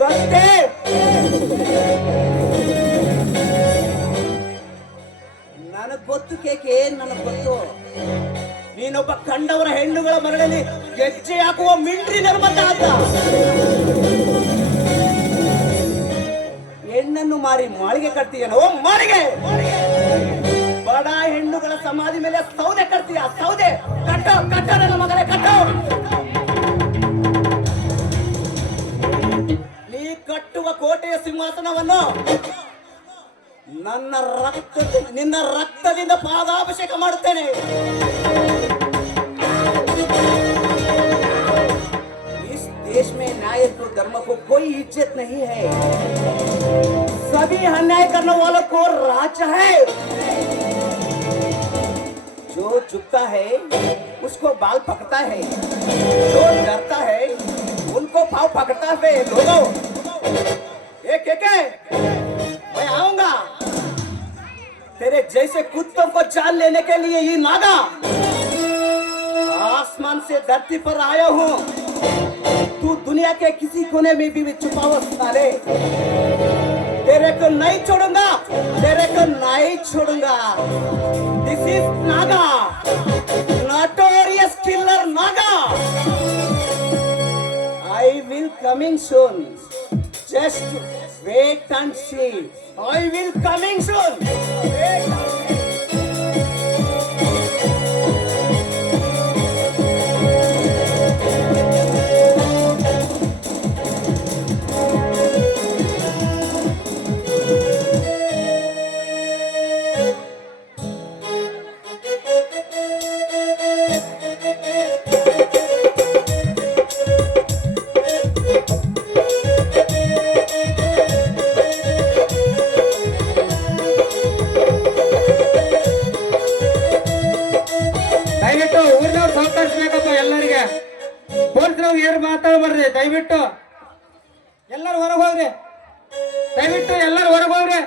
ಕತ್ತೆ. ನನಗ್ ಗೊತ್ತು ಕೇಕೆ, ನನಗ್ ಗೊತ್ತು ನೀನೊಬ್ಬ ಕಂಡವರ ಹೆಣ್ಣುಗಳ ಮರಳಲ್ಲಿ ಗೆಜ್ಜೆ ಹಾಕುವ ಮಿಂಡ್ರಿ ನರ್ಮತ ಅಂತ. ಹೆಣ್ಣನ್ನು ಮಾರಿ ಮಾಳಿಗೆ ಕಟ್ತೀಯನೋ ಮಾಳಿಗೆ. ಬಡ ಹೆಣ್ಣುಗಳ ಸಮಾಧಿ ಮೇಲೆ ಸೌದೆ ಕಟ್ತೀಯ, ಸೌದೆ ಕಟ್ಟೋ ಕಟ್ಟೋ ನನ್ನ ಮಗನೇ ಕಟ್ಟೋ. ನೀ ಕಟ್ಟುವ ಕೋಟೆಯ ಸಿಂಹಾಸನವನ್ನು ನಿನ್ನ ರಕ್ತದಿಂದ ಪಾದಾಭಿಷೇಕ ಮಾಡುತ್ತೇನೆ. इस देश में न्याय तो धर्म को कोई इज्जत नहीं है. सभी अन्याय करने वालों को राज है. जो झुकता है उसको बाल पकड़ता है, जो डरता है उनको पाँव पकड़ता है. लोगों एक मैं आऊंगा तेरे जैसे कुत्तों को जान लेने के लिए. ये नागा आसमान से धरती पर आया हूँ. तू दुनिया के किसी कोने में भी छुपा हुआ साले. तेरे को नहीं छोड़ूंगा, तेरे को नहीं छोड़ूंगा. This is Naga, notorious killer Naga. I will coming soon. Just wait and see. I will coming soon. Wait and see. ದಯವಿಟ್ಟು ಎಲ್ಲರೂ ಹೊರಗೆ ಹೋಗ್ರಿ. ದಯವಿಟ್ಟು ಎಲ್ಲರೂ ಹೊರಗೆ ಹೋಗ್ರಿ.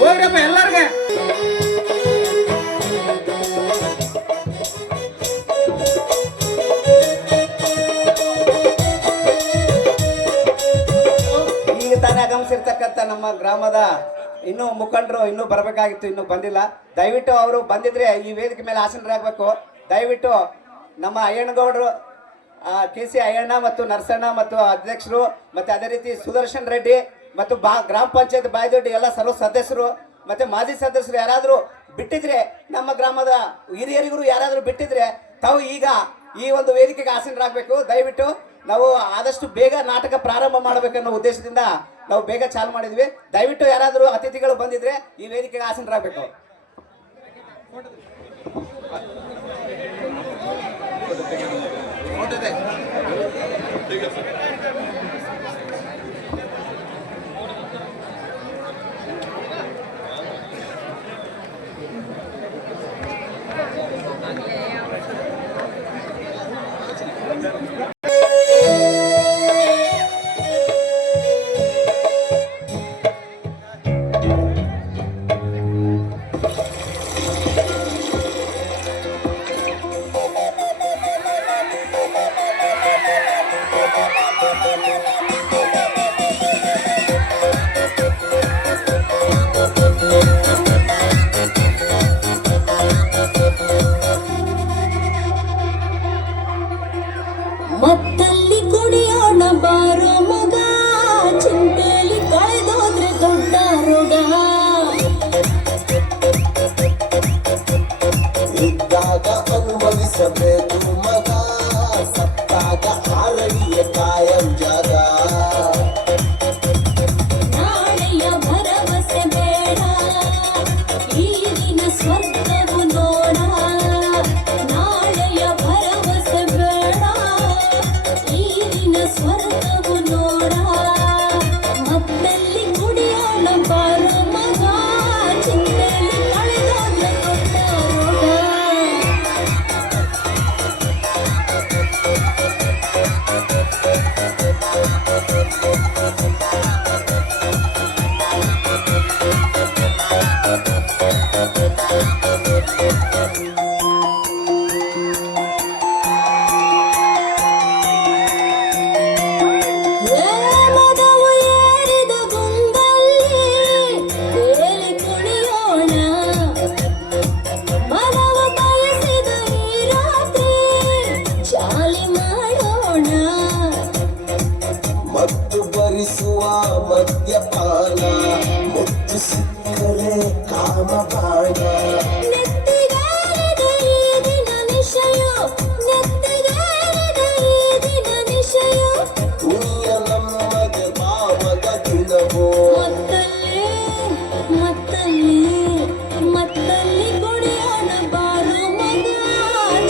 ಹೋಗ್ರಪ್ಪ ಎಲ್ಲಾರ್ಗೆ. ಈಗ ತಾನೇ ಆಗಮಿಸಿರ್ತಕ್ಕಂಥ ನಮ್ಮ ಗ್ರಾಮದ ಇನ್ನೂ ಮುಖಂಡರು ಇನ್ನೂ ಬರಬೇಕಾಗಿತ್ತು, ಇನ್ನೂ ಬಂದಿಲ್ಲ. ದಯವಿಟ್ಟು ಅವರು ಬಂದಿದ್ರೆ ಈ ವೇದಿಕೆ ಮೇಲೆ ಆಸೀನರಾಗಬೇಕು. ದಯವಿಟ್ಟು ನಮ್ಮ ಅಯ್ಯಣ್ಣಗೌಡರು, KC ಅಯ್ಯಣ್ಣ ಮತ್ತು ನರಸಣ್ಣ ಮತ್ತು ಅಧ್ಯಕ್ಷರು, ಮತ್ತು ಅದೇ ರೀತಿ ಸುದರ್ಶನ್ ರೆಡ್ಡಿ ಮತ್ತು ಗ್ರಾಮ ಪಂಚಾಯತ್ ಬಾಯ್ದೊಡ್ಡಿ ಎಲ್ಲ ಸರ್ವ ಸದಸ್ಯರು ಮತ್ತು ಮಾಜಿ ಸದಸ್ಯರು ಯಾರಾದರೂ ಬಿಟ್ಟಿದ್ರೆ, ನಮ್ಮ ಗ್ರಾಮದ ಹಿರಿಯರಿಗರು ಯಾರಾದರೂ ಬಿಟ್ಟಿದ್ರೆ ತಾವು ಈಗ ಈ ಒಂದು ವೇದಿಕೆಗೆ ಆಸೀನರಾಗಬೇಕು. ದಯವಿಟ್ಟು ನಾವು ಆದಷ್ಟು ಬೇಗ ನಾಟಕ ಪ್ರಾರಂಭ ಮಾಡಬೇಕನ್ನೋ ಉದ್ದೇಶದಿಂದ ನಾವು ಬೇಗ ಚಾಲು ಮಾಡಿದ್ವಿ. ದಯವಿಟ್ಟು ಯಾರಾದರೂ ಅತಿಥಿಗಳು ಬಂದಿದ್ರೆ ಈ ವೇದಿಕೆಗೆ ಆಸೀನರಾಗಬೇಕು. ಮತ್ತಲ್ಲಿ ಕುಡಿಯೋಣ ಬಾರೋ ಮಗ, ಚಿಂತೆಲಿ ಕಳೆದೋದ್ರೆ ದೊಡ್ಡ ರೋಗ. ಇದ್ದಾಗ ಅನುಭವಿಸಬೇಕು ಮಗ, ಸತ್ತಾಗ ಆರಡಿಯ ಕಾಯಂ ಜಾಗ. ನಾಳೆಯ ಭರವಸೆ ಬೇಡ, ಈ ದಿನ ಸ್ವರ್ಗವು ನೋಡ. ನಾಳೆಯ ಭರವಸೆ ಬೇಡ, ಈ ದಿನ ಸ್ವರ್ಗವು ನೋಡ. ಮತ್ತಲ್ಲಿ ಕುಡಿಯೋಣ ಬಾರೋ ಮಗ, ಚಿಂತೆಲಿ ಕಳೆದೋದ್ರೆ ದೊಡ್ಡ ರೋಗ. ಮದವು ಏರಿದ ಗುಂಗಲ್ಲಿ ಏರಿ ಕುಣಿಯೋಣ. ಮನವ ಬಯಸಿದ ಈ ರಾತ್ರಿ ಚಾಲಿ ಮಾಡೋಣ. ಮತ್ತು ಭರಿಸುವ ಮದ್ಯಪಾನ, ಮುತ್ತು ಸಿಕ್ಕರೆ ಕಾಮಬಾಣ. ನೆತ್ತಿಗೇರಿದ ಈ ದಿನ ನಿಶಯ, ನೆತ್ತಿಗೇರಿದ ಈ ದಿನ ನಿಶಯ. ಪುಣ್ಯ ನಮ್ಮಗೆ ಪಾವಕ ದಿನವೋ. ಮತ್ತಲ್ಲಿ ಮತ್ತಲ್ಲಿ ಮತ್ತಲ್ಲಿ ಕುಡಿಯೋಣ ಬಾರೋ ಮಗ,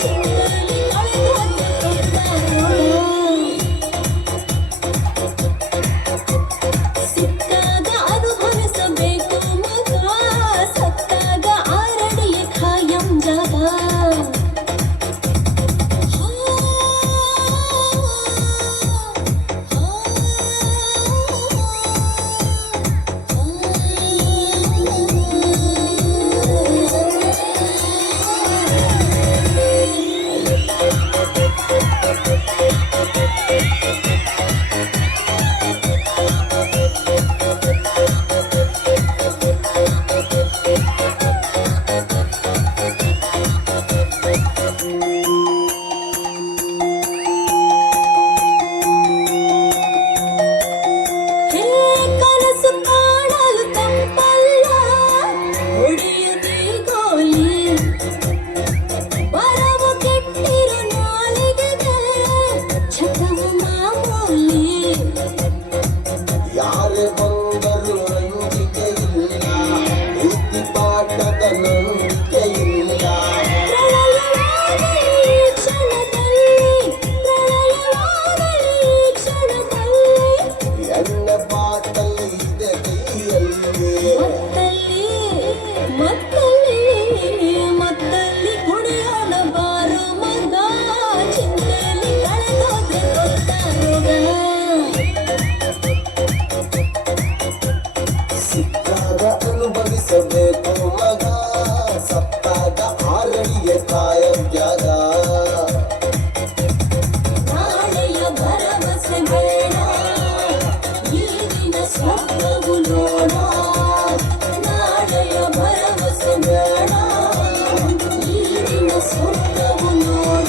ಚಿಂತೆಲಿ ಕಳೆದೋದ್ರೆ ದೊಡ್ಡ ರೋಗ. ಸಿಕ್ಕಾಗ ಅನುಭವಿಸಬೇಕು ಮಗ, ಸತ್ತಾಗ ಆರಡಿಯ ಬೇಡ ಈ ದಿನ ಸ್ವಪ್ನವು ನೋಡ ನಾಳೆಯ ಭರವಸೆ ಬೇಡ ಈ ದಿನ ಸ್ವಪ್ನವು ನೋಡ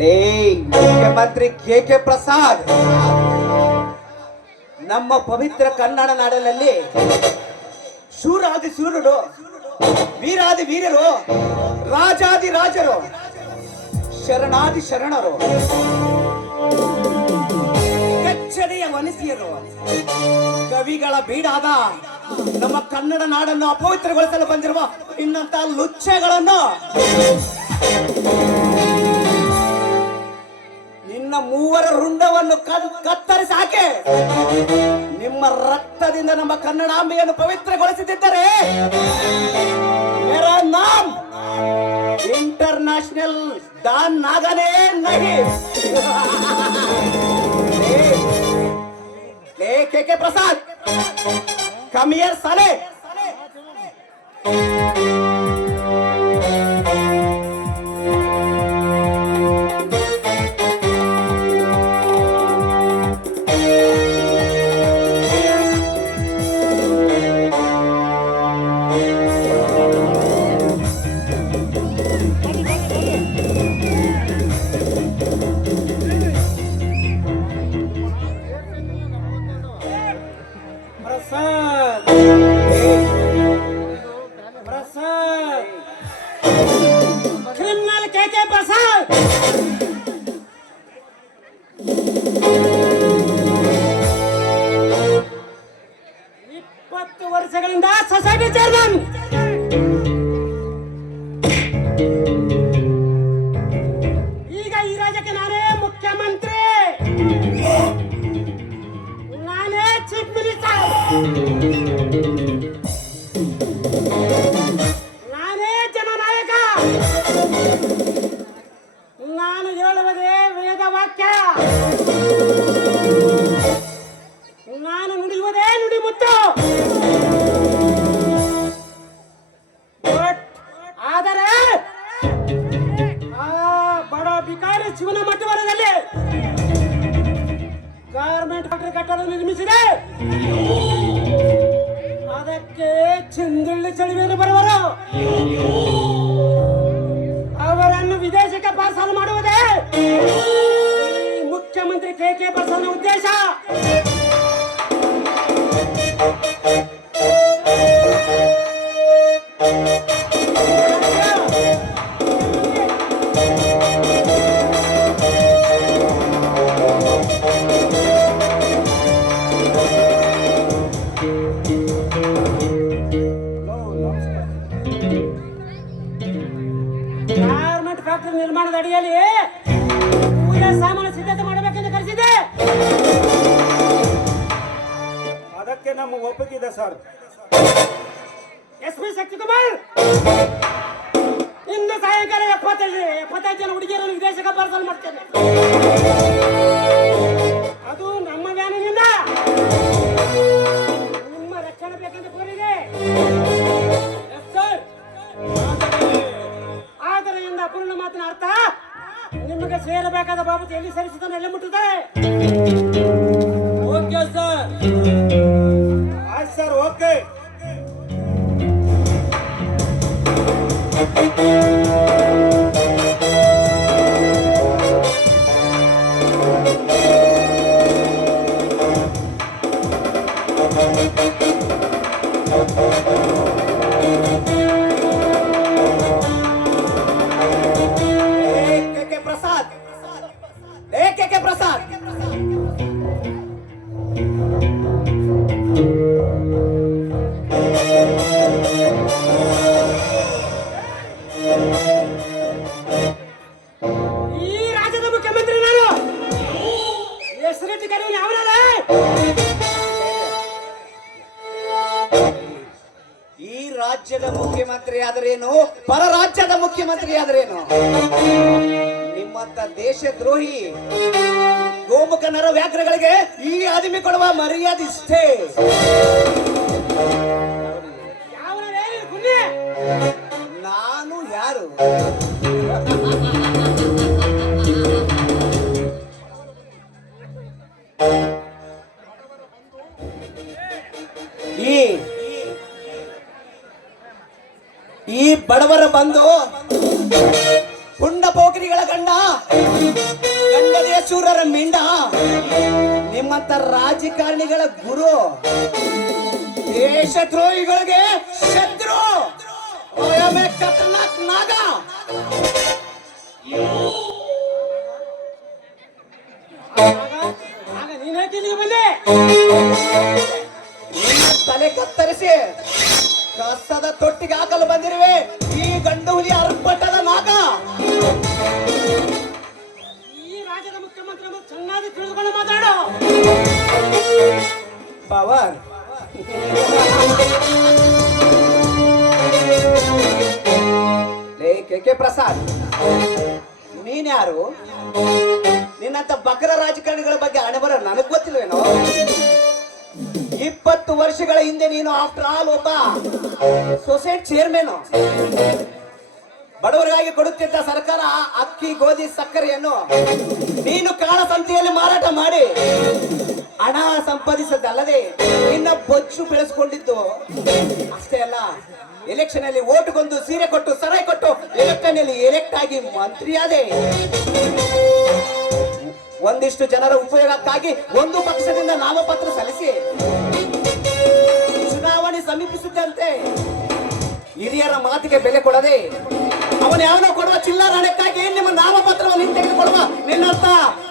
ಲೇ ಮುಖ್ಯಮಂತ್ರಿ ಕೆ ಪ್ರಸಾದ್, ನಮ್ಮ ಪವಿತ್ರ ಕನ್ನಡ ನಾಡಿನಲ್ಲಿ ಶೂರಾದಿ ಶೂರರು, ವೀರಾದಿ ವೀರರು, ರಾಜಾದಿ ರಾಜರು, ಶರಣಾದಿ ಶರಣರು, ಕೆಚ್ಚನೆಯ ವನಿಸಿಯರು, ಕವಿಗಳ ಬೀಡಾದ ನಮ್ಮ ಕನ್ನಡ ನಾಡನ್ನು ಅಪವಿತ್ರಗೊಳಿಸಲು ಬಂದಿರುವ ಇನ್ನಂತ ಲುಚ್ಚೆಗಳನ್ನು ನಿನ್ನ ಮೂವರ ರುಂಡವನ್ನು ಕತ್ತರಿಸಿ ಹಾಕಿ ನಿಮ್ಮ ರಕ್ತದಿಂದ ನಮ್ಮ ಕನ್ನಡಾಂಬೆಯನ್ನು ಪವಿತ್ರಗೊಳಿಸುತ್ತಿದ್ದರೆ ಮೇರಾ ನಾಮ್ ಇಂಟರ್ನ್ಯಾಷನಲ್ ಡಾನ್ ನಾಗನೇ ನಹಿ. ಕೆ ಪ್ರಸಾದ್, ಕಮ್ ಹಿಯರ್ ಸಾಲೆ. ಕ್ರಿಮಿನಲ್ ಕೆ ಪ್ರಸಾದ್, ವರ್ಷಗಳಿಂದ ಸೊಸೈಟಿ ಚೇರ್ಮನ್, ಈಗ ಈ ರಾಜ್ಯಕ್ಕೆ ನಾನೇ ಮುಖ್ಯಮಂತ್ರಿ, ನಾನೇ ಚೀಫ್ ಮಿನಿಸ್ಟರ್, ನಾನೇ ಜನನಾಯಕ, ನಾನು ಹೇಳುವುದೇ ವೇದ ವಾಕ್ಯ, ಕಟ್ಟಡ ನಿರ್ಮಿಸಿದೆ. ಅದಕ್ಕೆ ಚಿಂದುಳ್ಳಿ ಚಳಿವೇರು ಬರುವರು. ಅವರನ್ನು ವಿದೇಶಕ್ಕೆ ಪಾರ್ಸಲ್ ಮಾಡುವುದೇ ಈ ಮುಖ್ಯಮಂತ್ರಿ ಕೆ ಪ್ರಸಾದ್ ಉದ್ದೇಶ. ಗಾರ್ಮೆಂಟ್ ಫ್ಯಾಕ್ಟರಿ ನಿರ್ಮಾಣದ ಅಡಿಯಲ್ಲಿ ಪೂಜಾ ಸಾಮಾನು ಸಿದ್ಧತೆ ಮಾಡಬೇಕೆಂದು ಕರೆಸಿದೆ. ಅದಕ್ಕೆ ನಮ್ಮ ಒಪ್ಪಿಗೆ ಸರ್. SP ಶಕ್ತಿಕುಮಾರ್, ಇಂದು ಸಾಯಂಕಾಲ 75 ಜನ ಹುಡುಗಿಯರನ್ನು ವಿದೇಶಕ್ಕೆ ಪಾರ್ಸಲ್ ಮಾಡ್ತೇನೆ. ಅದು ನಮ್ಮ ವ್ಯಾನಿನಿಂದ. ನಿಮ್ಮ ರಕ್ಷಣೆ ಬೇಕೆಂದು ಕೋರಿದೆ. ಆದರೆ ಇಂದ ಅಪೂರ್ಣ ಮಾತಿನ ಅರ್ಥ ನಿಮಗೆ ಸೇರಬೇಕಾದ ಬಾಬತು ಎಲ್ಲಿ ಸರಿಸಿದ ಎಲ್ಲಿ ಮುಟ್ಟುತ್ತದೆ. Okay sir. ಆಯ್ತು ಸರ್, ಓಕೆ. ಕೆ ಪ್ರಸಾದ್, ಈ ರಾಜ್ಯದ ಮುಖ್ಯಮಂತ್ರಿ ನಾನು. ಹೆಸರಿಟ್ಟು ಕರೆಯುವ ಯಾವನಲ್ಲ. ಈ ರಾಜ್ಯದ ಮುಖ್ಯಮಂತ್ರಿ ಆದರೇನು, ಪರ ರಾಜ್ಯದ ಮುಖ್ಯಮಂತ್ರಿ ಆದರೇನು, ನಿಮ್ಮಂತ ದೇಶದ್ರೋಹಿ ಗೋಮುಖ ನರ ವ್ಯಾಘ್ರಗಳಿಗೆ ಈ ಆದಿಮಿ ಕೊಡುವ ಮರ್ಯಾದೆ ಇಷ್ಟೇ. ಯಾವನಲ್ಲ ಗುನ್ನೆ. ನಾನು ಯಾರು? ಈ ಬಡವರ ಬಂಧು, ಪುಂಡ ಪೋಖರಿಗಳ ಗಂಡ, ಗಂಡದೇ ಶೂರರ ಮಿಂಡ, ನಿಮ್ಮಂತ ರಾಜಕಾರಣಿಗಳ ಗುರು, ದೇಶದ್ರೋಹಿಗಳಿಗೆ ಶತ್ರು, ಖತರ್ನಾಕ್ ನಾಗ. ಆಗ ನೀನೇಕೆ ಇಲ್ಲಿ ಬಂದೆ? ತಲೆ ಕತ್ತರಿಸಿ ಕಸದ ತೊಟ್ಟಿಗೆ ಹಾಕಲು ಬಂದಿರುವೆ ಈ ಗಂಡು ಹುಲಿ ಅರ್ಪಟದ ನಾಗ. ಈ ರಾಜ್ಯದ ಮುಖ್ಯಮಂತ್ರಿ ಚೆನ್ನಾಗಿ ತಿಳಿದುಕೊಂಡು ಮಾತಾಡು. ಪವರ್ ಕೆ ಪ್ರಸಾದ್, ನೀನ್ಯಾರು? ನಿನ್ನಂತ ಬಕರ ರಾಜಕಾರಣಿಗಳ ಬಗ್ಗೆ ಹಣೆಬರ ನನಗ್ ಗೊತ್ತಿಲ್ವೇನೋ? 20 ವರ್ಷಗಳ ಹಿಂದೆ ನೀನು ಆಫ್ಟರ್ ಆಲ್ ಒಬ್ಬ ಸೊಸೈಟಿ ಚೇರ್ಮನ್. ಬಡವರಿಗಾಗಿ ಕೊಡುತ್ತಿದ್ದ ಸರ್ಕಾರ ಅಕ್ಕಿ, ಗೋಧಿ, ಸಕ್ಕರೆಯನ್ನು ನೀನು ಕಾಳಸಂತೆಯಲ್ಲಿ ಮಾರಾಟ ಮಾಡಿ ಹಣ ಸಂಪಾದಿಸದಲ್ಲದೆ ನಿನ್ನ ಬೊಚ್ಚು ಬೆಳೆಸ್ಕೊಂಡಿದ್ದು. ಅಷ್ಟೇ ಅಲ್ಲ, ಎಲೆಕ್ಷನ್ ಅಲ್ಲಿ ಓಟ್ಗೊಂದು ಸೀರೆ ಕೊಟ್ಟು ಸರಾಯಿ ಕೊಟ್ಟು ಎಲೆಕ್ಷನ್ ಅಲ್ಲಿ ಎಲೆಕ್ಟ್ ಆಗಿ ಮಂತ್ರಿಯಾದೆ. ಒಂದಿಷ್ಟು ಜನರ ಉಪಯೋಗಕ್ಕಾಗಿ ಒಂದು ಪಕ್ಷದಿಂದ ನಾಮಪತ್ರ ಸಲ್ಲಿಸಿ ಚುನಾವಣೆ ಸಮೀಪಿಸುತ್ತಂತೆ ಹಿರಿಯರ ಮಾತಿಗೆ ಬೆಲೆ ಕೊಡದೆ ಅವನು ಯಾವನೋ ಕೊಡುವ ಚಿಲ್ಲರ ಹಣಕ್ಕಾಗಿ ನಿಮ್ಮ ನಾಮಪತ್ರವನ್ನು ಹಿಂತೆಗೆದುಕೊಳ್ಳುವ ನಿನ್ನಂತ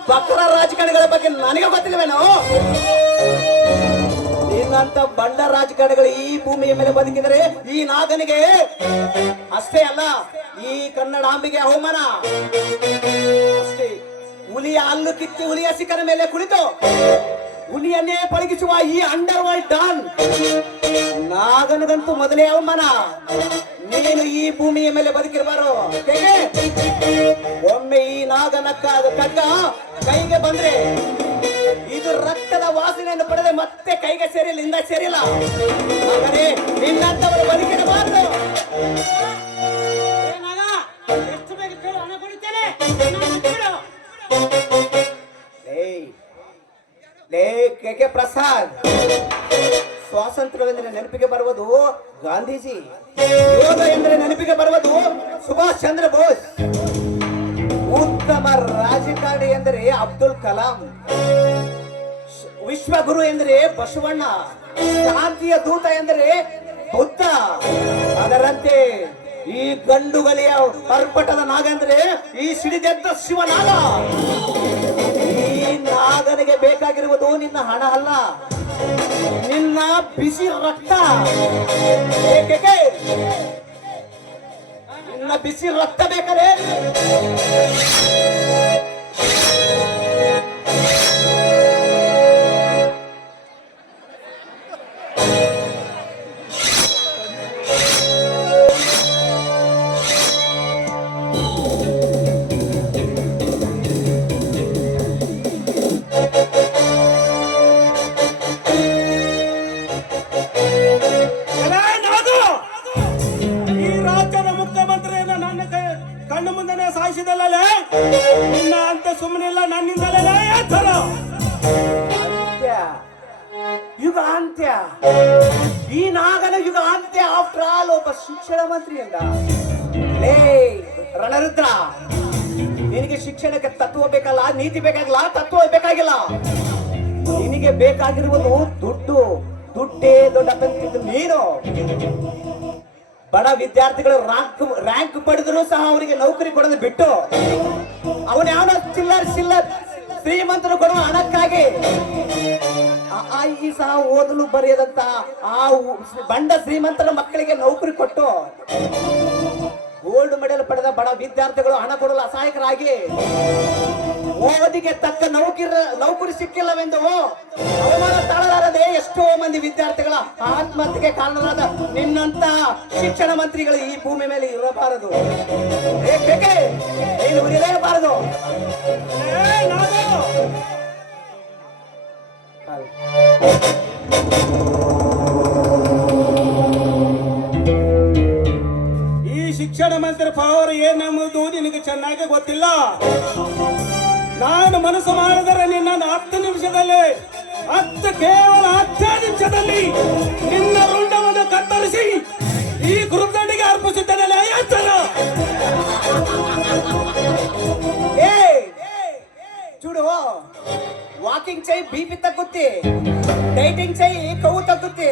ಬಕರ ರಾಜಕಾರಣಿಗಳ ಬಗ್ಗೆ ನನಗೆ ಗೊತ್ತಿಲ್ಲವೇನೋ? ನಿನ್ನಂತ ಬಂಡ ರಾಜಕಾರಣಿಗಳು ಈ ಭೂಮಿಯ ಮೇಲೆ ಬದುಕಿದರೆ ಈ ನಾಗನಿಗೆ ಅಷ್ಟೇ ಅಲ್ಲ, ಈ ಕನ್ನಡಾಂಬಿಗೆ ಅವಮಾನ ಅಷ್ಟೇ. ಹುಲಿಯ ಹಲ್ಲು ಕಿತ್ತಿ ಹುಲಿಯ ಶಿಖರ ಮೇಲೆ ಕುಳಿತು ಹುಲಿಯನ್ನೇ ಪಳಗಿಸುವ ಈ ಅಂಡರ್ ವರ್ಲ್ಡ್ ಡಾನ್ ನಾಗನಗಂತೂ ಮೊದಲೇ ಅವಮಾನ. ನೀನು ಈ ಭೂಮಿಯ ಮೇಲೆ ಬದುಕಿರಬಾರು. ಒಮ್ಮೆ ಈ ನಾಗನ ಖಡ್ಗ ಕೈಗೆ ಬಂದ್ರೆ ಇದು ರಕ್ತದ ವಾಸನೆಯನ್ನು ಪಡೆದೆ ಮತ್ತೆ ಕೈಗೆ ಸೇರಿಲ್ಲ, ಹಿಂದ ಸೇರಿಲ್ಲ. ಹಾಗಾದ್ರೆ ನಿನ್ನಂತವರು ಬದುಕಿರಬಾರದು. ಎಷ್ಟು ಬೇಗ ಕೇಳು, ಹಣ ಕೊಡುತ್ತೇನೆ. ಲೇ ಕೆ ಪ್ರಸಾದ್, ಸ್ವಾತಂತ್ರ್ಯವೆಂದರೆ ನೆನಪಿಗೆ ಬರುವುದು ಗಾಂಧೀಜಿ, ಯೋಗ ಎಂದರೆ ನೆನಪಿಗೆ ಬರುವುದು ಸುಭಾಷ್ ಚಂದ್ರ ಬೋಸ್, ಉತ್ತಮ ರಾಜಕಾರಣಿ ಎಂದರೆ ಅಬ್ದುಲ್ ಕಲಾಂ, ವಿಶ್ವಗುರು ಎಂದರೆ ಬಸವಣ್ಣ, ಶಾಂತಿಯ ದೂತ ಎಂದರೆ ಬುದ್ಧ. ಅದರಂತೆ ಈ ಗಂಡುಗಲಿಯ ಪರ್ಪಟದ ನಾಗ ಅಂದ್ರೆ ಈ ಸಿಡಿದೆದ್ದ ಶಿವನಾಗ. ಈ ನಾಗನಿಗೆ ಬೇಕಾಗಿರುವುದು ನಿನ್ನ ಹಣ ಅಲ್ಲ, ನಿನ್ನ ಬಿಸಿ ರಕ್ತ. ಏಕೆ? ನಿನ್ನ ಬಿಸಿ ರಕ್ತ ಬೇಕಾರೆ ಈ ರಾಜ್ಯದ ಮುಖ್ಯಮಂತ್ರಿಯನ್ನ ನನ್ನ ಕಣ್ಣು ಮುಂದೆ ಸಾಯಿಸಿದಲ್ಲ ನಿನ್ನ ಅಂತ ಸುಮ್ಮನಿಲ್ಲ, ನನ್ನಿಂದಲೇ ಎಚ್ಚರ. ಅಂತ್ಯ, ಯುಗ ಅಂತ್ಯ, ಈ ನಾಗನ ಯುಗ ಅಂತ್ಯ. ಆಫ್ಟರ್ ಆಲ್ ಒಬ್ಬ ಶಿಕ್ಷಣ ಮಂತ್ರಿಯಿಂದ. ಲೇ ರಣರುದ್ರ, ನಿನಗೆ ಶಿಕ್ಷಣಕ್ಕೆ ತತ್ವ ಬೇಕಲ್ಲ, ನೀತಿ ಬೇಕಾಗಿಲ್ಲ, ತತ್ವ ಬೇಕಾಗಿಲ್ಲ. ನಿನಗೆ ಬೇಕಾಗಿರುವುದು ದುಡ್ಡು. ದುಡ್ಡೇ ದೊಡ್ಡ ತಂತಿದ್ದು ನೀನು. ಬಡ ವಿದ್ಯಾರ್ಥಿಗಳು ರ್ಯಾಂಕ್ ಪಡೆದ್ರು ಸಹ ಅವರಿಗೆ ನೌಕರಿ ಕೊಡೋದು ಬಿಟ್ಟು ಅವನ ಯಾವ ಚಿಲ್ಲರ್ ಶ್ರೀಮಂತರು ಕೊಡುವ ಹಣಕ್ಕಾಗಿ ಈ ಸಹ ಓದಲು ಬರೆಯದಂತ ಆ ಬಂಡ ಶ್ರೀಮಂತರ ಮಕ್ಕಳಿಗೆ ನೌಕರಿ ಕೊಟ್ಟು ಗೋಲ್ಡ್ ಮೆಡಲ್ ಪಡೆದ ಬಡ ವಿದ್ಯಾರ್ಥಿಗಳು ಹಣ ಕೊಡಲು ಅಸಹಾಯಕರಾಗಿ ಓದಿಗೆ ತಕ್ಕ ನೌಕರಿ ಸಿಕ್ಕಿಲ್ಲವೆಂದು ಅವಮಾನ ತಾಳಲಾರದೆ ಎಷ್ಟೋ ಮಂದಿ ವಿದ್ಯಾರ್ಥಿಗಳ ಆತ್ಮಹತ್ಯೆಗೆ ಕಾರಣರಾದ ನಿನ್ನಂತ ಶಿಕ್ಷಣ ಮಂತ್ರಿಗಳು ಈ ಭೂಮಿ ಮೇಲೆ ಇರಬಾರದು. ಏಕೆ ನೀನು ಇರಲೇಬಾರದು. ಈ ಶಿಕ್ಷಣ ಮಂತ್ರಿ ಪವರ್ ಏನೆಂಬುದು ನಿನಗೆ ಚೆನ್ನಾಗಿ ಗೊತ್ತಿಲ್ಲ. ನಾನು ಮನಸ್ಸು ಮಾಡಿದರೆ ನಿನ್ನ 10 ನಿಮಿಷದಲ್ಲಿ ಕೇವಲ 10 ನಿಮಿಷದಲ್ಲಿ ನಿನ್ನ ರುಂಡವನ್ನು ಕತ್ತರಿಸಿ ಈ ಗುರುದಂಡಿಗೆ ಅರ್ಪಿಸುತ್ತೇನೆ. చూడు, ವಾಕಿಂಗ್ ಚೈ ಬಿಪಿ ತಗ್ಗುತ್ತೆ, ಡೈಟಿಂಗ್ ಚೈ ಕೊವ್ವು ತಗ್ಗುತ್ತೆ.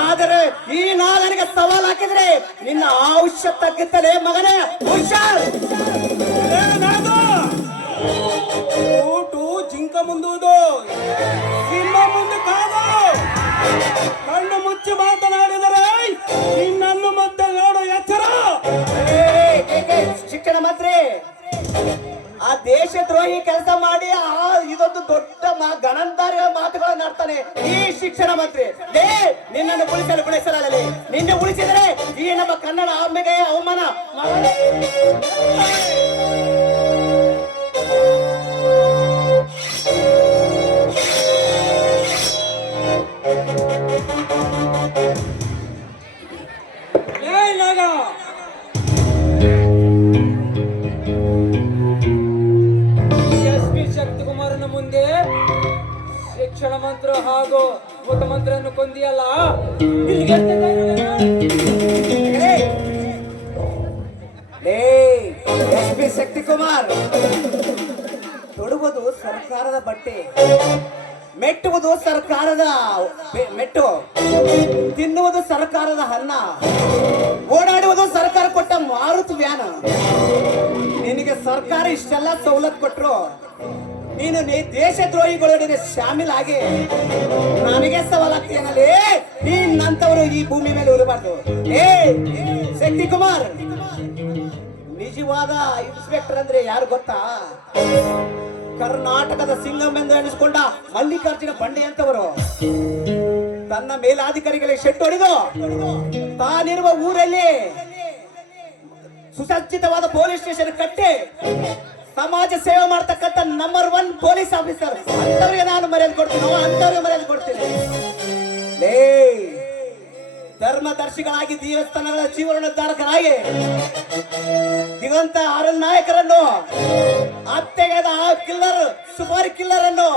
ಆದರೆ ಈ ನಾಗನಿಗೆ ಸವಾಲ್ ಹಾಕಿದ್ರೆ ನಿನ್ನ ಆಯುಷ್ಯ ತಗ್ಗುತ್ತದೆ ಮಗನೇ. ಹುಷಾರ್. ಊಟು ಜಿಂಕ ಮುಂದುವುದು, ಸಿಂಹ ಮುಂದೆ ಕಾದು. ಕಣ್ಣು ಮುಚ್ಚಿ ಮಾತನಾಡಿದರೆ ನಿನ್ನನ್ನು ಮತ್ತೆ ನೋಡು, ಎಚ್ಚರ. ಶಿಕ್ಷಣ ಮಂತ್ರಿ ಆ ದೇಶದ್ರೋಹಿ ಕೆಲಸ ಮಾಡಿ ಇದೊಂದು ದೊಡ್ಡ ಗಣಂತಾರ್ಯ ಮಾತುಗಳನ್ನು ಆಡ್ತಾನೆ ಈ ಶಿಕ್ಷಣ ಮಂತ್ರಿ. ನಿನ್ನನ್ನು ಉಳಿಸಲು ನಿನ್ನೆ ಉಳಿಸಿದರೆ ಈ ನಮ್ಮ ಕನ್ನಡ ಆಮೆಗೆ ಅವಮಾನ. ಶಕ್ತಿಕುಮಾರನ ಮುಂದೆ ಶಿಕ್ಷಣ ಮಂತ್ರಿ ಹಾಗೂ ಮುಖ್ಯಮಂತ್ರಿಯನ್ನು ಕೊಂದಿಯಲ್ಲ. ಶಕ್ತಿಕುಮಾರ್, ತೊಡುವುದು ಸರ್ಕಾರದ ಬಟ್ಟೆ, ಮೆಟ್ಟುವುದು ಸರ್ಕಾರದ ಮೆಟ್ಟು, ತಿನ್ನುವುದು ಸರ್ಕಾರದ ಅನ್ನ, ಓಡಾಡುವುದು ಸರ್ಕಾರ ಕೊಟ್ಟ ಮಾರುತಿ ವ್ಯಾನ. ನಿನಗೆ ಸರ್ಕಾರ ಇಷ್ಟೆಲ್ಲ ಸವಲತ್ತು ಕೊಟ್ಟರು ನೀನು ದೇಶದ್ರೋಹಿಗಳೊಡನೆ ಶಾಮಿಲ್ ಆಗಿ ನನಗೆ ಸವಾಲಾಗ್ತೀಯನಲ್ಲಿ. ನೀನಂತವರು ಈ ಭೂಮಿ ಮೇಲೆ ಇರಬಾರ್ದು. ಶಕ್ತಿಕುಮಾರ್, ನಿಜವಾದ ಇನ್ಸ್ಪೆಕ್ಟರ್ ಅಂದ್ರೆ ಯಾರು ಗೊತ್ತಾ? ಕರ್ನಾಟಕದ ಸಿಂಗಂ ಎಂದು ಎಣಿಸಿಕೊಂಡ ಮಲ್ಲಿಕಾರ್ಜುನ ಬಂಡೆ ಅಂತವರು. ತನ್ನ ಮೇಲಾಧಿಕಾರಿಗಳಿಗೆ ಶೆಟ್ಟು ಹೊಡೆದು ತಾನಿರುವ ಊರಲ್ಲಿ ಸುಸಜ್ಜಿತವಾದ ಪೊಲೀಸ್ ಸ್ಟೇಷನ್ ಕಟ್ಟಿ ಸಮಾಜ ಸೇವೆ ಮಾಡ್ತಕ್ಕಂಥ ನಂಬರ್ 1 ಪೊಲೀಸ್ ಆಫೀಸರ್. ಅಂತವ್ರಿಗೆ ನಾನು ಮರ್ಯಾದೆ ಕೊಡ್ತೀನಿ, ಅಂತವ್ರಿಗೆ ಮರ್ಯಾದೆ ಕೊಡ್ತೀನಿ. ಧರ್ಮದರ್ಶಿಗಳಾಗಿ ದೇವಸ್ಥಾನಗಳ ಜೀವನೋದ್ಧಾರಕರಾಗಿ ದಿಗಂತ ಅರುಣ್ ನಾಯಕರನ್ನು ಹತ್ಯೆಗೆದ ಆ ಕಿಲ್ಲರ್ ಸೂಪರ್ ಕಿಲ್ಲರ್ ಅನ್ನು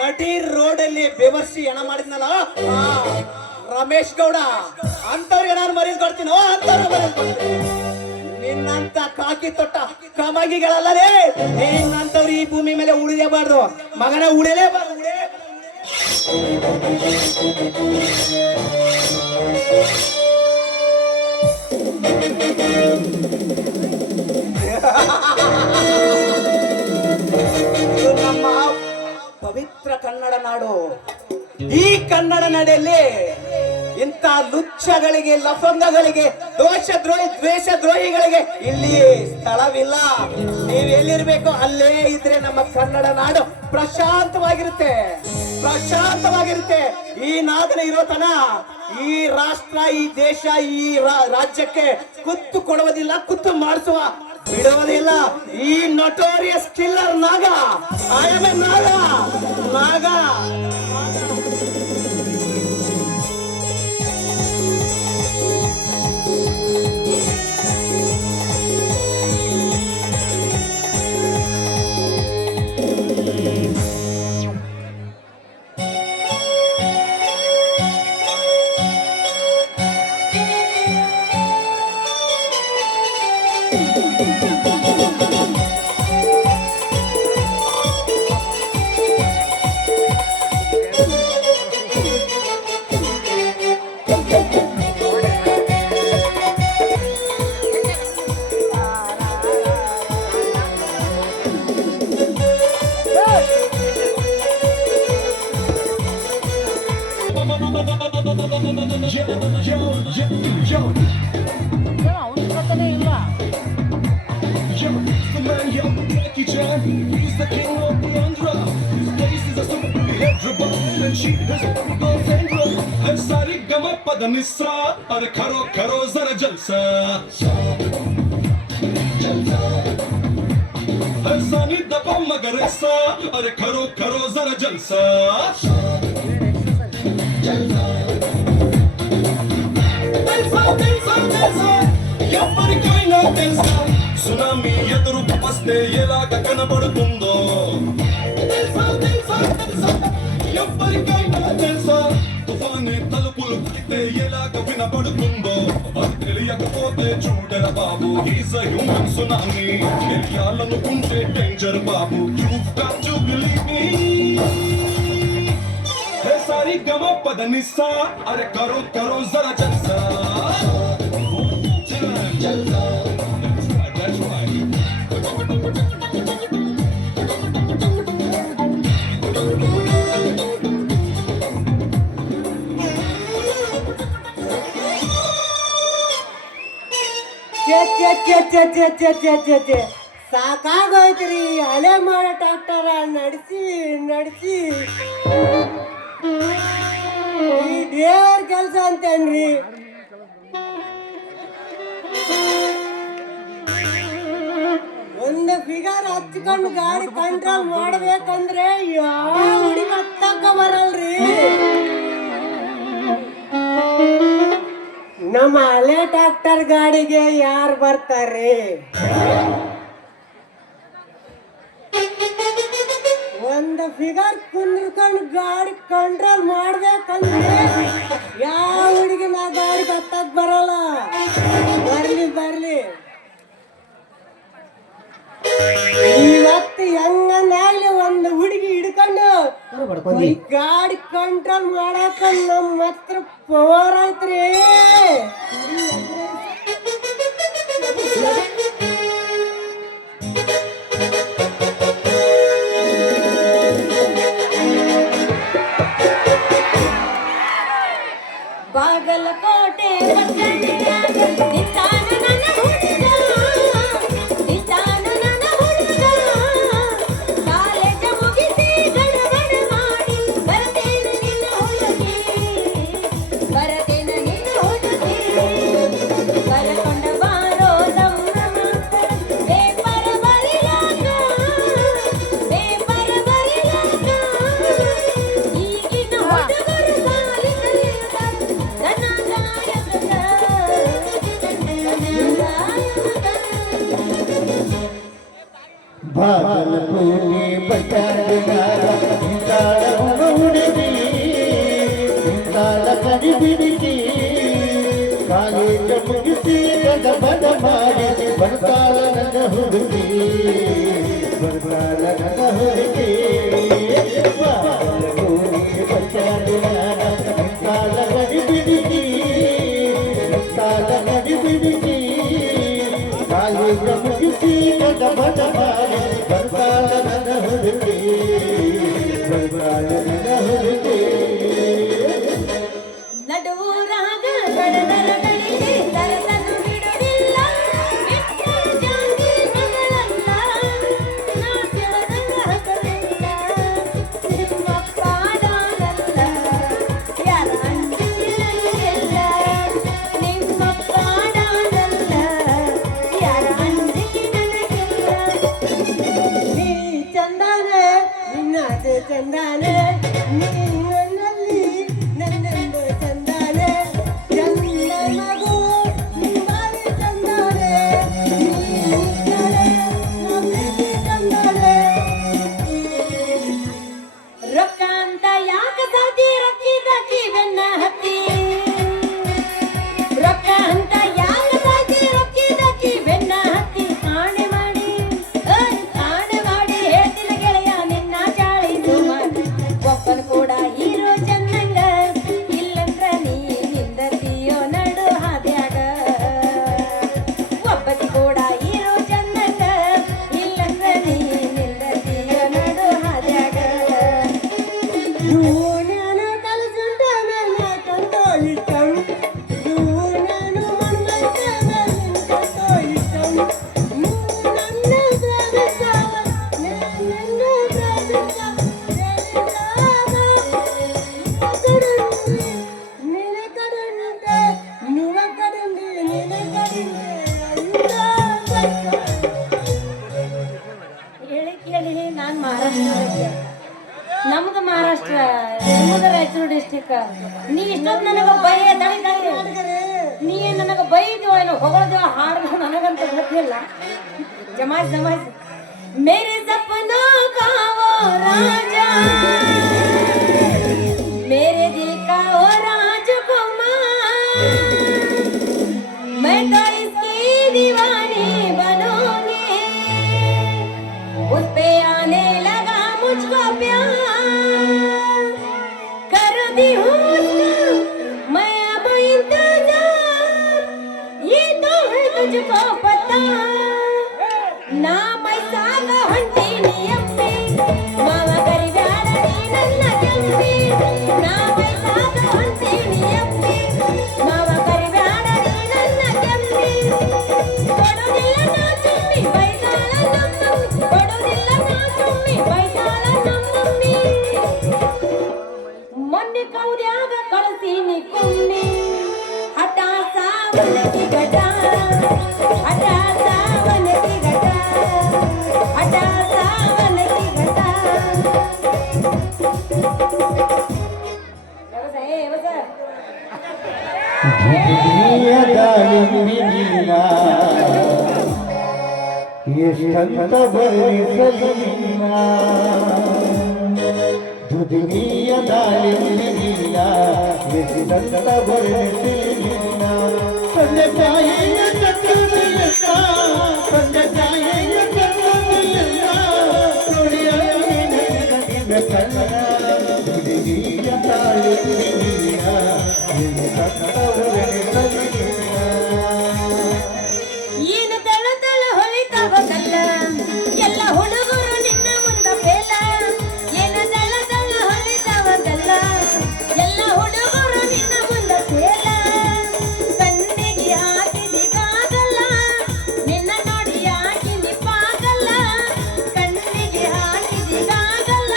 ನಟಿ ರೋಡ್ ಅಲ್ಲಿ ಬೆವರ್ಸಿ ಹೆಣ ಮಾಡಿದ್ನಲ್ಲ ಆ ರಮೇಶ್ ಗೌಡ ಅಂತವ್ರಿಗೆ ನಾನು ಮರ್ಯಾದೆ ಕೊಡ್ತೀನಿ. ಅಂತವ್ರಿಗೆ ಮರ್ಯಾದೆ ಕೊಡ್ತೀನಿ. ನಿನ್ನಂತ ಕಾಕಿ ತೊಟ್ಟ ಕಮಗಿಗಳಲ್ಲೇ ನಿನ್ನಂತವ್ರು ಈ ಭೂಮಿ ಮೇಲೆ ಉಳಿಯಬಾರ್ದು ಮಗನ, ಉಳಿಯಲೇಬಾರ್ದು. ಇದು ನಮ್ಮ ಪವಿತ್ರ ಕನ್ನಡ ನಾಡು. ಈ ಕನ್ನಡ ನಾಡಲ್ಲಿ ಇಂಥ ಲುಚ್ಚಗಳಿಗೆ, ಲಫಂಗಗಳಿಗೆ, ದ್ವೇಷ ದ್ರೋಹಿಗಳಿಗೆ ಇಲ್ಲಿ ಸ್ಥಳವಿಲ್ಲ. ನೀವು ಎಲ್ಲಿರ್ಬೇಕು ಅಲ್ಲೇ ಇದ್ರೆ ನಮ್ಮ ಕನ್ನಡ ನಾಡು ಪ್ರಶಾಂತವಾಗಿರುತ್ತೆ. ಈ ನಾದನ ಇರೋತನ ಈ ರಾಷ್ಟ್ರ, ಈ ದೇಶ, ಈ ರಾಜ್ಯಕ್ಕೆ ಕುತ್ತು ಕೊಡುವುದಿಲ್ಲ, ಕುತ್ತು ಮಾಡಿಸುವ ಬಿಡುವುದಿಲ್ಲ. ಈ ನೊಟೋರಿಯಸ್ ಕಿಲ್ಲರ್ ನಾಗ, ಐ ಆಮ್ ಎ ನಾಗ. अरे करो करो जरा जलसा, सानी दबा मगर ऐसा, अरे करो करो जरा जलसा. ఎవరికైనా తెలుసా సునామీ ఎదురు వస్తే ఎలాగ కనబడుతుందో? ఎవరికైనా తెలుసా తుఫానే తలుపులు తట్టితే ఎలాగ వినబడుతుందో? అది తెలియకపోతే చూడరా బాబు, హీస్ అ హ్యూమన్ సునామీ. తెలియాలనుకుంటే డేంజర్ బాబు, you've got to believe me. हे सारी गमा पदनिसा, अरे करो करो जरा जलसा. That's right. ಸಾಕಾಗೋಯ್ತ್ರಿ ಅಲೆ ಮಾಡೋ ಟ್ರಾಕ್ಟರ ನಡೆಸಿ ಈ ಡ್ರೈವರ್ ಕೆಲಸ ಅಂತೇನ್ರಿ. ಒಂದು ಫಿಗರ್ ಹಚ್ಕೊಂಡು ಗಾಡಿ ಕಂಟ್ರೋಲ್ ಮಾಡ್ಬೇಕಂದ್ರೆ ಯಾವ ಹುಡುಗ ಹತ್ತಕ್ಕ ಬರಲ್ರಿ. ನಮ್ಮ ಹಳೆ ಟ್ರಾಕ್ಟರ್ ಗಾಡಿಗೆ ಯಾರು ಬರ್ತಾರ್ರಿ? ಒಂದು ಫಿಗರ್ ಕುಂದ್ರಕೊಂಡು ಗಾಡಿ ಕಂಟ್ರೋಲ್ ಮಾಡ್ಬೇಕಂದ್ರೆ ಯಾವ ಹುಡುಗಿನ ಗಾಡಿ ಹತ್ತಕ್ ಬರಲ್ಲ. ಬರ್ಲಿ ಇವತ್ತು ಹೆಂಗನಾಗ್ಲಿ ಒಂದು ಹುಡುಗಿ ಹಿಡ್ಕೊಂಡು ಗಾಡಿ ಕಂಟ್ರೋಲ್ ಮಾಡಕ ನಮ್ಮ ಹತ್ರ ಪವರ್ ಐತ್ರಿ. ಬಾಗಲಕೋಟೆ ಕಾಲೇಜ ಮುಗಿಸಿ ಗಡಬಡ ಮಾಡಿ ಬರತೇನೆ ನಿನ್ನ ಹುಡುಗಿ, ಬರತೇನೆ ನಿನ್ನ ಹುಡುಗಿ, ಕರಕೊಂಡ ಬಾರೋ ಸಂಭ್ರಮ ಪೇಪರ್ ಬರಿಲಾಕ, ಈಗಿನ ಹುಡುಗರು ಸಾಲಿ ಕಲಿಯುತ್ತಾರೆ ಧನ ಗಾಯಕ ನಡಿ ಬಿಡಿಸಿ ಕಾಲೇಜ ಮುಗಿಸಿ ಗದ ಬಡ ಮಾಡಿ ಬರ್ತಾಳ ನನ್ನ ಹುಡುಗಿ ಬರ್ತಾಳ ನನ್ನ ಹುಡುಗಿ ಕಾಲ ನಡಿ ಬಿಡಿಸಿ ಕಾಲ ನಡಿ ಬಿಡಿಸಿ ಕಾಲೇಜ ಮುಗಿಸಿ ಗದ ಬಡ ಮಾಡಿ ಬರ್ತಾಳ ನನ್ನ ಹುಡುಗಿ ಬರ್ತಾಳ ನನ್ನ ಹುಡುಗಿ ನಡುವೂರಾಗ ಕಡದರ ನಡಿಗೆ ದರದನು ಬಿಡುವುದಿಲ್ಲ ಬಿಟ್ಟ ಜಾತಿ ಮಗಳಲ್ಲ ನಾ ಕೆಳದಂಗ ಹಾಕಲಿಲ್ಲ ನಿಮ್ಮಪ್ಪ ದಾನಲ್ಲ ಯಾರ ಅಂಜಿಲ್ಲ ನಿಮ್ಮಪ್ಪ ದಾನಲ್ಲ ಯಾರ ಅಂಜಿಕೆ ನನಗಿಲ್ಲ ನೀ ಚಂದಾನೆ ನಿನ್ನಾದೆ ಚಂದಾನೆ ನೀ ನನ್ನಲ್ಲಿ ನನ್ನೆಂದು ಚಂದಾನೆ ಚಂದ ಮಗು ನಿಂಬಾರಿ ಚಂದಾನೆ ನೀ ಕಡೆ ನಮ್ಮಿಗೆ ಚಂದಾನೆ ರೊಕ್ಕ ಅಂತ ಯಾಕ ಸಾತಿ ರೊಕ್ಕಿದಕ್ಕಿ ಬೆನ್ನ ಹತ್ತಿ ರೊಕ್ಕ ಅಂತ ಯಾಕ ಸಾತಿ ರೊಕ್ಕಿದಕ್ಕಿ ಬೆನ್ನ ಹತ್ತಿ ಕಾಣೆ ಮಾಡಿ ಹೇಳ್ತಿನ ಗೆಳೆಯ ನಿನ್ನ ಚಾಳಿ ಸುಮಾರು ಒಬ್ಬನ ಕೂಡ ಹೀರೋ ಚಂದಂಗ ಇಲ್ಲಂದ್ರ ನೀ ನಿಂದತಿಯೋ ನಡು ಹಾದ್ಯಾಗ ಒಬ್ಬತಿ ಕೂಡ ಹೀರೋ ಚಂದಂಗ ಇಲ್ಲಂದ್ರ ನೀ ನಿಂದತಿಯೋ ನಡು ಹಾದ್ಯಾಗ ನಾನು ಕಲಿಸುಂಟ ಮೇಲೆ ಕಂಡೋ ಇಷ್ಟಂ ನಾನು ಮಣ್ಣಂತೆ ಮೇಲೆ ಕಂಡೋ ಇಷ್ಟಂ ನನ್ನ ಪ್ರೇಮಿಸಾವ ನನ್ನ ಪ್ರೇಮಿಸಾವ ನಿನೆ ಕಡುಂಟೆ ನಿವ ಕಡುಂಡಿ ನಿನೆ ಕಡುಂಟೆ ಹೇಳಿ ಕೇಳಿ ನಾನು ಮಹಾರಾಷ್ಟ್ರ ನಮ್ದು ಮಹಾರಾಷ್ಟ್ರ ನಿಮ್ಮದು ರಾಯಚೂರು ಡಿಸ್ಟಿಕ್ ನೀ ಇಷ್ಟೊತ್ತು ನನಗೆ ಬೈಯ ನೀ ನನಗೆ ಬೈದ್ಯೋ ಏನೋ ಹೊಗಳದ್ಯೋ ಹಾಡು ನನಗಂತ ಗೊತ್ತಿಲ್ಲ ಜಮಾಯಿಸ್ ಮೇರೆ ಸಪನೋ का वो राजा मेरे दिल का वो राजकुमार मैं तो इसकी दीवानी बनूंगी उस पे आने लगा मुझको प्यार कर दी हूँ उसका मैं अब इंतजार ये तो है तुझको पता ना पैसाಗ ಹೊಂಟೀನಿ ಅಪ್ಪಿ ಮಾವ ಕರಿಬ್ಯಾಡ ನೀ ನನ್ನ ಕೆಂಪಿ ನಾ पैसाಗ ಹೊಂಟೀನಿ ಅಪ್ಪಿ ಮಾವ ಕರಿಬ್ಯಾಡ ನೀ ನನ್ನ ಕೆಂಪಿ ಕೊಡುವುದಿಲ್ಲ ನಾ ತುಂಬಿ ಬೈತಾಳ ನಮ್ಮಮ್ಮಿ ಕೊಡುವುದಿಲ್ಲ ನಾ ತುಂಬಿ ಬೈತಾಳ ನಮ್ಮಮ್ಮಿ ಮೊನ್ನೆ ಕೌದ್ಯಾಗ ಕಳಿಸೀನಿ ಕುಮ್ಮಿ ಹಠ ಸಾವನಕಿ ಘಟ ಹಠ ಸಾವನಕಿ ಘಟ ಹಠ ಸಾವನಕಿ ಘಟ ಎಷ್ಟಂತ ಬರಿಸಲಿಲ್ಲ ದುದಿಯ ದಾಳಿಲ್ಲ ಎಷ್ಟಂತ ಬರಿಸಲಿಲ್ಲ ತಂದೆ ತಾಯಿಯ ಕಟ್ಟಲಿಲ್ಲ ತಂದೆ ತಾಯಿಯ ಕಟ್ಟಲಿಲ್ಲ ನುಡಿಯ ಕಣ್ಣ ದುದಿಯ ದಾಳಿಲ್ಲ ಎಷ್ಟಂತ ಬರಿಸಲಿಲ್ಲ ಏನು ತಳ ತಳ ಹೊಳಿತಾವ ಕಲ್ಲ ಎಲ್ಲ ಹುಡುಗರು ನಿನ್ನ ಮುಂದ ಬೇಲ ಏನು ತಳ ತಳ ಹೊಳಿತಾವ ಕಲ್ಲ ಎಲ್ಲ ಹುಡುಗರು ನಿನ್ನ ಮುಂದ ಬೇಲ ಕಣ್ಣಿಗೆ ಹಾಕಿದಿಗಾಗಲ್ಲ ನಿನ್ನ ನೋಡಿ ಹಾಕಿನಿ ಪಾಗಲ್ಲ ಕಣ್ಣಿಗೆ ಹಾಕಿದಿಗಾಗಲ್ಲ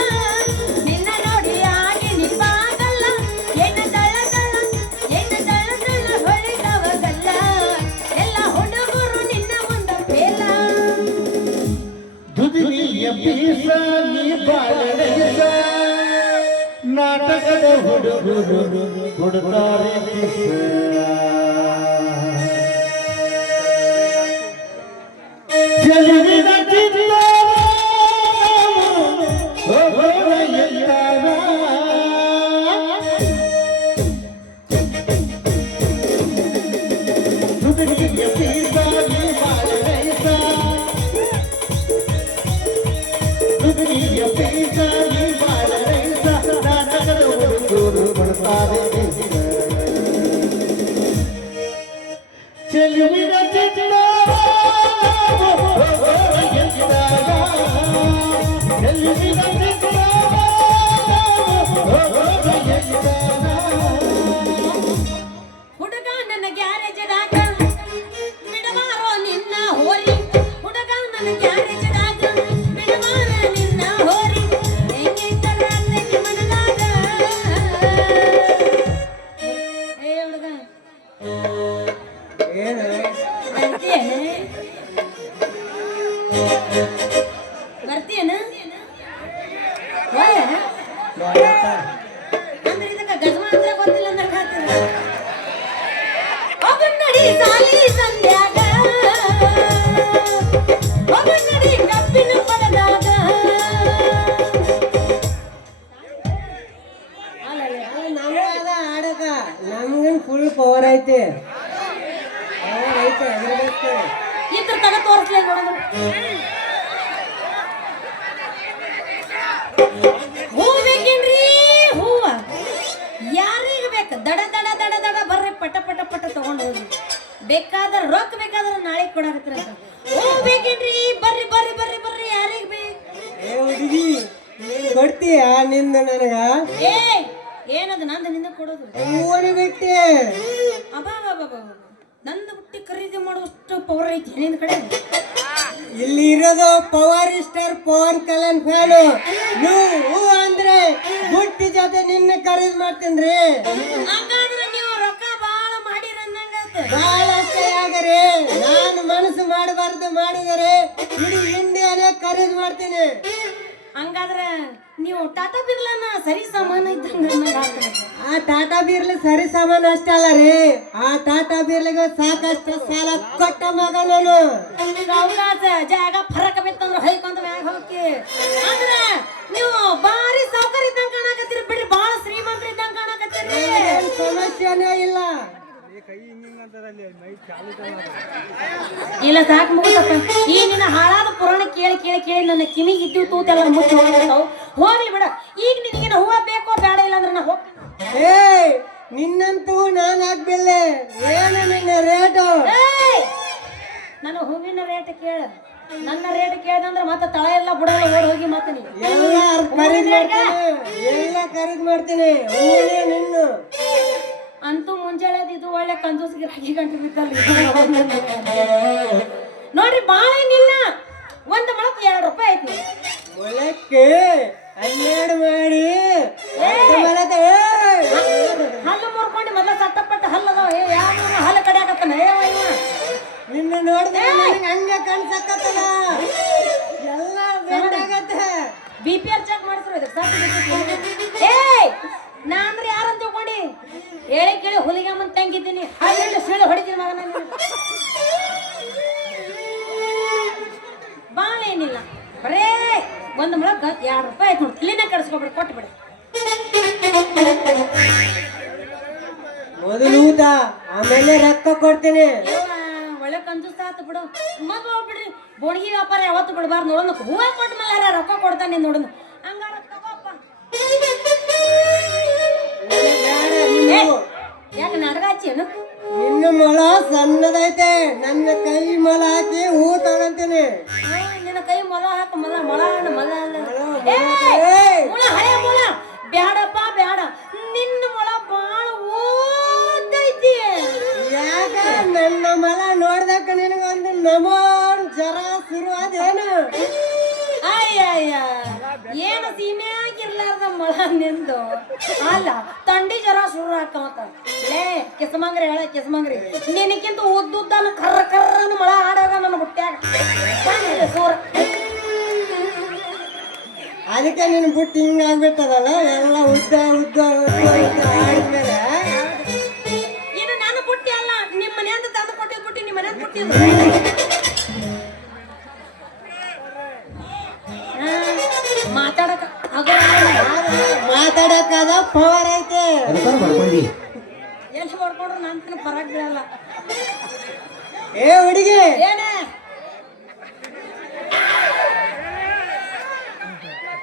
ನಿನ್ನ ನೋಡಿ ಹಾಕಿನಿ ಪಾಗಲ್ಲ ಏನು ತಳ ತಳ ಹೊಳಿತಾವ ಕಲ್ಲ ಎಲ್ಲ ಹುಡುಗರು ನಿನ್ನ ಮುಂದ ಬೇಲ ದುದಿಯ ಪೀಸ ನೀ ಬಾಳಸ ನಾಟಕದ ಹುಡುಗರು ಕೊಡ್ತಾರೆ ಕಿಸ ಚೆಲುವಿನ ಚಿತ್ತ ಕೊಡ್ತಾರೆ ಚೆಲುವಿನ ಚಿತ್ರ ಚೆಲುವಿನ ಚಿತ್ರ ಹುಡುಗ ನನ್ನ ಗ್ಯಾರೇಜದಾಗ ಬಿಡಮಾರೋ ನಿನ್ನ ಹೋರಿ ಹುಡುಗ ನನ್ನ ಗ್ಯಾರೇಜದಾಗ ಬಿಡಮಾರ ನಿನ್ನ ಹೋರಿ ಹೆಂಗೆ ಕರಾತಕ್ಕೆ ಮನದಾಗ ಏ ಹುಡುಗ ಏನು ಬರ್ತೀಯನ ಅಂದ್ರೆ ಇದಕ್ಕೆ ಗಜಮ ಅಂದ್ರೆ ಗೊತ್ತಿಲ್ಲ ಅಂದ್ರೆ ಕಾತಿಲ್ಲ ಒಬ್ಬನ್ನಡಿ ಸಾಲಿ ಸಂಧ್ಯಾಗ ಒಬ್ಬನ್ನಡಿ ಕಪ್ಪಿನ ಪಡದಾಗ ನಮ್ಗಾದ ಆಡಕ ನಮ್ಗನ್ ಫುಲ್ ಪವರ್ ಐತೆ ಪವರ್ ಐತೆ ಅದ್ರಕ್ಕೆ ಇದ್ರ ತಗ ತೋರಿಸ್ಲಿ ನೋಡೋಣ ಹೂ ಬೇಕೇನ್ರಿ ಹೂವ ಯಾರಿಗ ಬೇಕು ದಡ ದಡ ದಡ ದಡ ಬರ್ರಿ ಪಟ ಪಟ ಪಟ ತಗೊಂಡು ಹೋಗಿ ಬೇಕಾದ್ರೆ ರೊಕ್ಕ ಬೇಕಾದ್ರೆ ನಾಳೆ ಕೊಡಾಕತ್ರ ಹೂ ಬೇಕೇನ್ರಿ ಬರ್ರಿ ಬರ್ರಿ ಬರ್ರಿ ಬರ್ರಿ ಯಾರಿಗ ಬೇಕು ಏ ಹುಡುಗಿ ನೀನ್ ಕೊಡ್ತೀಯ ನಿಂದ ನನಗ ಏ ಏನದು ನಂದು ನಿಂದ ಕೊಡೋದು ಹೂವನ ಬಿಟ್ಟಿ ಅಬಾ ನಂದು ಬುಟ್ಟಿ ಖರೀದಿ ಮಾಡುವಷ್ಟು ಪವರ್ ಐತಿ ನಿನ್ನ ಕಡೆ ಇಲ್ಲಿ ಇರೋದು power star Pawan Kalyan fan ನೀವು ಅಂದ್ರೆ ಬುಟ್ಟಿ ಜೊತೆ ನಿನ್ನ ಖರೀದಿ ಮಾಡ್ತೀನ್ರಿ ಹಂಗಾದ್ರೆ ನೀವು ರೊಕ್ಕ ಬಾಳ ಮಾಡಿರಂದಂಗಾತ ಬಹಳ ಅಷ್ಟೇ ಆಗರಿ ನಾನು ಮನಸ್ಸು ಮಾಡಬಾರ್ದು ಮಾಡಿದರೆ ಇಡೀ ಇಂಡಿಯಾನೇ ಖರೀದಿ ಮಾಡ್ತೀನಿ ಹಂಗಾದ್ರೆ ನೀವು ಟಾಟಾ ಬಿರ್ಲಾನ ಸರಿ ಸಮಾನ ಇದ್ದಂಗ ಆ ಟಾಟಾ ಬಿರ್ಲಿ ಸರಿ ಸಾಮಾನು ಅಷ್ಟೇ ಅಲ್ಲ ರೀ ಆ ಟಾಟಾ ಬಿರ್ಲಿಗೆ ಸಾಕಷ್ಟು ಸಾಲ ಕೊಟ್ಟ ಮಗ ನಾನು ಅವಕಾಶ ಜಾಗ ಫರಕ ಬಿತ್ತಂದ್ರೆ ಹೈಕೊಂತ ಮ್ಯಾಗ ಹೋಗಿ ಅಂದ್ರ ನೀವು ಬಾರಿ ಸೌಕರ್ಯ ಇದ್ದಂಗ ಕಾಣಕತ್ತೀರಿ ಬಿಡ್ರಿ ಬಾಳ ಶ್ರೀಮಂತರ ಇದ್ದಂಗ ಕಾಣಕತ್ತೀರಿ ಏನ್ ಸಮಸ್ಯೆನೇ ಇಲ್ಲ ಇಲ್ಲ ಸಾಕು ಮುಗಿಸಪ್ಪ ಈ ನಿನ್ನ ಹಾಳಾದ ಪುರಾಣ ಕೇಳಿ ಕೇಳಿ ಕೇಳಿ ನನ್ನ ಕಿವಿಗೆ ಇದ್ದು ತೂತೆಲ್ಲ ಮುಚ್ಚಿ ಹೋಗ್ತಾವ್ ಹೋಗ್ಲಿ ಬಿಡ ಈಗ ನಿನಗೇನ ಹೂವ ಬೇಕೋ ಬೇಡ ಇಲ್ಲ ಅಂದ್ರೆ ನಾ ಹೋಗ್ತೀನಿ ಏ ನಿನ್ನಂತೂ ನಾನು ಹಾಕ್ಬಿಲ್ಲ ಏನು ನಿನ್ನ ರೇಟು ನಾನು ಹೂವಿನ ರೇಟ್ ಕೇಳ ನನ್ನ ರೇಟ್ ಕೇಳ್ದಂದ್ರೆ ಮತ್ತೆ ತಳ ಎಲ್ಲ ಬುಡಲ್ಲ ಓಡ್ ಹೋಗಿ ಮತ್ತೆ ನೀ ಎಲ್ಲ ಖರೀದಿ ಮಾಡ್ತೀನಿ ಎಲ್ಲ ಖರೀದಿ ಮಾಡ್ತೀನಿ ಹೂವೇ ನಿನ್ನು ಅಂತೂ ಮುಂಜಾನೆ ಇದು ಒಳ್ಳೆ ಕಂಜೂಸ್ಗೆ ರಾಗಿ ಗಂಟು ಬಿತ್ತಲ್ಲ ನೋಡ್ರಿ ಬಾಳ ಏನಿಲ್ಲ ಒಂದ್ ಮೊಳಕ್ ₹2 ಐತಿ ಮೊಳಕ್ಕೆ 12 ಮಾಡಿ ಹಲ್ಲು ಮುರ್ಕೊಂಡು ಮೊದಲ ಸಟ್ಟಪಟ್ಟ ಹಲ್ಲದ ಯಾವ ಹಲ್ಲ ಕಡಿಯಾಕತ್ತಾನ ನಿನ್ನ ನೋಡಿದ್ರೆ ನನಗೆ ಹಂಗೆ ಕಣ್ಸಕ್ಕತ್ತಲ್ಲ ಎಲ್ಲ ಬೆಂಡಾಗತ್ತೆ BPR ಚೆಕ್ ಮಾಡಿಸ್ರು ಇದಕ್ಕೆ ಏ ನಾ ಅಂದ್ರೆ ಯಾರಂತ ತಿಳ್ಕೊಂಡಿ ಹೇಳಿ ಕೇಳಿ ಹುಲಿಗಮ್ಮನ್ ತಂಗಿದ್ದೀನಿ ಅಲ್ಲಿ ಸೀಳು ಹೊಡಿತೀನಿ ಮಗ ನಾನು ಬಾಳ ಏನಿಲ್ಲ ಬರೇ ಒಂದು ಮೊಳಕ ₹2 ಆಯ್ತು ನೋಡಿ ಇಲ್ಲಿನ ಕಳ್ಸ್ಕೊಬಿಡಿ ಕೊಟ್ಟು ಬಿಡಿ ಮೊದಲು ಊಟ ಆಮೇಲೆ ರೊಕ್ಕ ಕೊಡ್ತೀನಿ ಒಳ್ಳೆ ಕಂಜೂಸ್ ಆತು ಬಿಡು ಮಗ ಹೋಗ್ಬಿಡ್ರಿ ಬೋಣಿಗೆ ವ್ಯಾಪಾರ ಯಾವತ್ತು ಬಿಡಬಾರ್ದು ನೋಡೋಣ ಹೂವ ಕೊಟ್ಟ ಮೇಲೆ ರೊಕ್ಕ ಕೊಡ್ತಾನೆ ನೋಡೋಣ ಹಂಗಾರ ತಗೋಪ್ಪ ಯಾಕೆ ನಾಟಕ ಹಚ್ಚೇನು ನಿನ್ನ ಮೊಳ ಸಣ್ಣದೈತೆ ನನ್ನ ಕೈ ಮೊಳ ಹಾಕಿ ಹೂ ತಗೊಂತೀನಿ ನಿನ್ನ ಕೈ ಮೊಲ ಹಾಕ ಮೊಲ ಮೊಳ ಮೊಲ ಅಲ್ಲ ಏಯ್! ಮೊಳ ಹಳೆ ಮೊಳ ಬ್ಯಾಡಪ್ಪ ಬ್ಯಾಡ ನಿನ್ನ ಮೊಳ ಬಾಳ ಓದೈತಿ ಯಾಕ ನನ್ನ ಮೊಳ ನೋಡ್ದಕ್ಕ ನಿನಗೊಂದು ನಮೋನ್ ಜರ ಶುರು ಅದೇನು ಅಯ್ಯ ಏನು ಸೀಮೆಯಾಗಿರ್ಲಾರ್ದ ಮೊಳ ನಿಂದು ಅಲ್ಲ ತಂಡಿ ಜರ ಶುರು ಹಾಕಮತ್ತ ಲೇ ಕೆಸಮಂಗ್ರಿ ಹೇಳ ಕೆಸಮಂಗ್ರಿ ನಿನಕ್ಕಿಂತ ಉದ್ದುದ್ದಾನ ಕರ್ರ ಕರ್ರನ ಮೊಳ ಆಡಾಗ ನನ್ನ ಹುಟ್ಟ್ಯಾಗ ಸೂರ ಅದಕ್ಕೆ ನಿನ್ ಬಿಟ್ಟು ಹಿಂಗಾಗ್ಬಿಟ್ಟದಲ್ಲ ಎಲ್ಲ ಉದ್ದ ಉದ್ದ ಉದ್ದ ಉದ್ದ ಆದ್ಮೇಲೆ ಇದು ನನ್ನ ಬುಟ್ಟಿ ಅಲ್ಲ ನಿಮ್ಮ ಮನೆಯಿಂದ ತಂದು ಕೊಟ್ಟಿದ್ ಬುಟ್ಟಿ ನಿಮ್ಮ ಮನೆಯಿಂದ ಕೊಟ್ಟಿದ್ದು ಮಾತಾಡಕ ಮಾತಾಡಕ್ಕದ ಪವರ್ ಐತೆ ಎಲ್ಲಿ ಹೊಡ್ಕೊಂಡ್ರು ನನ್ನ ಪರಾಕ್ ಬೀಳಲ್ಲ ಏ ಹುಡುಗಿ ಏನೇ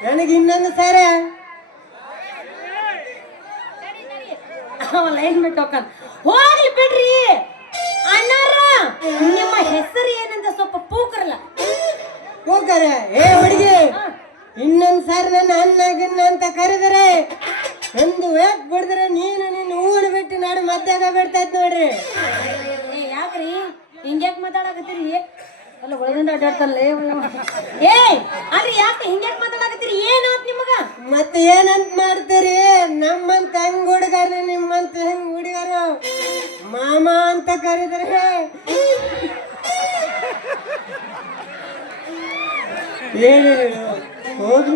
ನನಗೆ ಇನ್ನೊಂದು ಸಾರೆ ಲೈನ್ ಬಿಟ್ಟು ಹೋಗ್ತಾನ. ಹೋಗ್ಲಿ ಬಿಡ್ರಿ ಅಣ್ಣಾರ, ನಿಮ್ಮ ಹೆಸರು ಏನಂತ ಸ್ವಲ್ಪ ಪೂಕರಲ್ಲ. ಹೋಗರ ಏ ಹುಡುಗಿ, ಇನ್ನೊಂದ್ ಸಾರಿ ನನ್ನ ಅಣ್ಣ ಗಿನ್ನ ಅಂತ ಕರೆದರೆ ಒಂದು ವೇಟ್ ಬಿಡಿದ್ರೆ ನೀನು ನಿನ್ನ ಹೂವನ್ನ ಬಿಟ್ಟು ನಾಡು ಮಧ್ಯಾಗ ಬಿಡ್ತಾ ಇದ್ ನೋಡ್ರಿ. ಏ ಯಾಕ್ರಿ ಹಿಂಗ್ಯಾಕ್ ಮಾತಾಡಕತ್ತೀರಿ? ಅಲ್ಲ ಒಳಗಂಡ ಅಡ್ಡಾಡ್ತಾನಲ್ಲ ಏ ಅಲ್ರಿ, ಯಾಕೆ ಹಿಂಗ್ಯಾಕ್ ಮಾತಾಡಕತ್ತೀರಿ? ಏನಾತ್ ನಿಮಗ? ಮತ್ತೆ ಏನಂತ ಮಾಡ್ತೀರಿ? ನಮ್ಮಂತ ಹೆಂಗ್ ಹುಡುಗರು, ನಿಮ್ಮಂತ ಹೆಂಗ್ ಹುಡುಗರು ಮಾಮ ಅಂತ ಕರೆದ್ರೆ ಏನು ಹೋಗಿ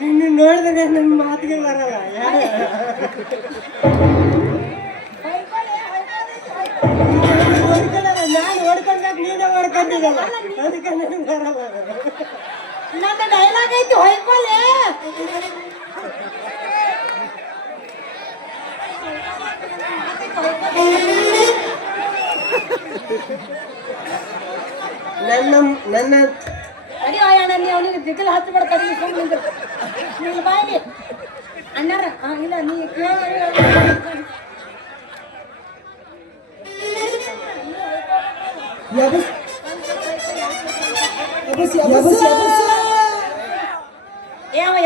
ನಿನ್ನ ನೋಡಿದ್ರೆ ನನ್ನ ಮಾತಿಗೆ ಬರಲ್ಲ. ನಾನು ಹೊಡ್ಕೊಂಡಾಗ ನೀನೇ ಹೊಡ್ಕೊಂಡಿದ್ದಲ್ಲ, ಅದಕ್ಕೆ ನನಗೆ ಬರಲ್ಲ. ನನ್ನ ಡೈಲಾಗ್ ಐತಿ, ಹೊಯ್ಕೊಲೆ. ನನ್ನ ಅಡಿ ಅಣ್ಣ, ನೀ ಅವನಿಗೆ ದಿಕ್ಕಲು ಹಚ್ಚಬೇಡ, ಕಡಿಮೆ ಸುಮ್ಮನೆ ನಿಲ್ ಬಾಯಿ ಅಣ್ಣಾರ. ಇಲ್ಲ ನೀ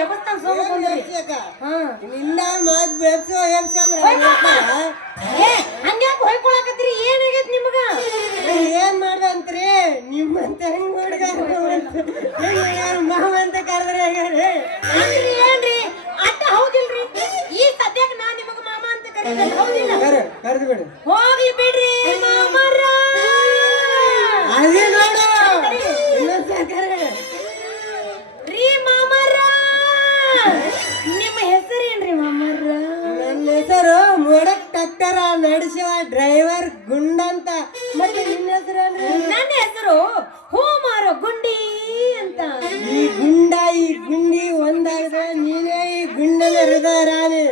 ಎಬಸ್ತಾನ ಸೋಮಕೊಂಡ್ರಿ. ನಿನ್ನ ಮಾತು ಬೆಳೆಸೋ ಹೇಳ್ಸಂದ್ರ ಹಂಗ್ಯಾಕ ಹೊಯ್ಕೊಳಕತ್ರಿ? ಏನಾಗೈತಿ ನಿಮಗ? ಏನ್ ಮಾಡ್ದಂತ್ರಿ? ನಿಮ್ಮಂತ ಹೆಂಗ್ ಹುಡುಗ ಮಾವ ಅಂತ ಕರೆದ್ರೆ ಅಂದ್ರಿ ಏನ್ರಿ? ಅಟ್ಟ ಹೌದಿಲ್ರಿ? ಈ ಸದ್ಯಕ್ಕೆ ನಾ ನಿಮಗ ಮಾಮ ಅಂತ ಕರೀತೀನಿ, ಹೌದಿಲ್ಲ? ಕರೆದು ಬಿಡು. ಹೋಗ್ಲಿ ಬಿಡ್ರಿ ಮಾಮರ. ಅದೇ ನೋಡು ಇನ್ನೊಂದ್ಸಲ ಕರೆ. ರೀ ಮಾಮರ, ನಿಮ್ಮ ಹೆಸರೇನ್ರಿ ಮಾಮರ? ನನ್ನ ಹೆಸರು ಮೊಡಕ್ ಟ್ರ್ಯಾಕ್ಟರ್ ನಡೆಸುವ ಡ್ರೈವರ್ ಗುಂಡ ಅಂತ. ಮತ್ತೆ ನಿನ್ನ ಹೆಸರೇನ್ರಿ? ನನ್ನ ಹೆಸರು ಹೂ ಮಾರೋ ಗುಂಡಿ ಅಂತ. ಈ ಗುಂಡಿ ಒಂದಾಗಿದೆ, ನೀನೇ ಈ ಗುಂಡನ ಹೃದಯ ರಾಣಿ.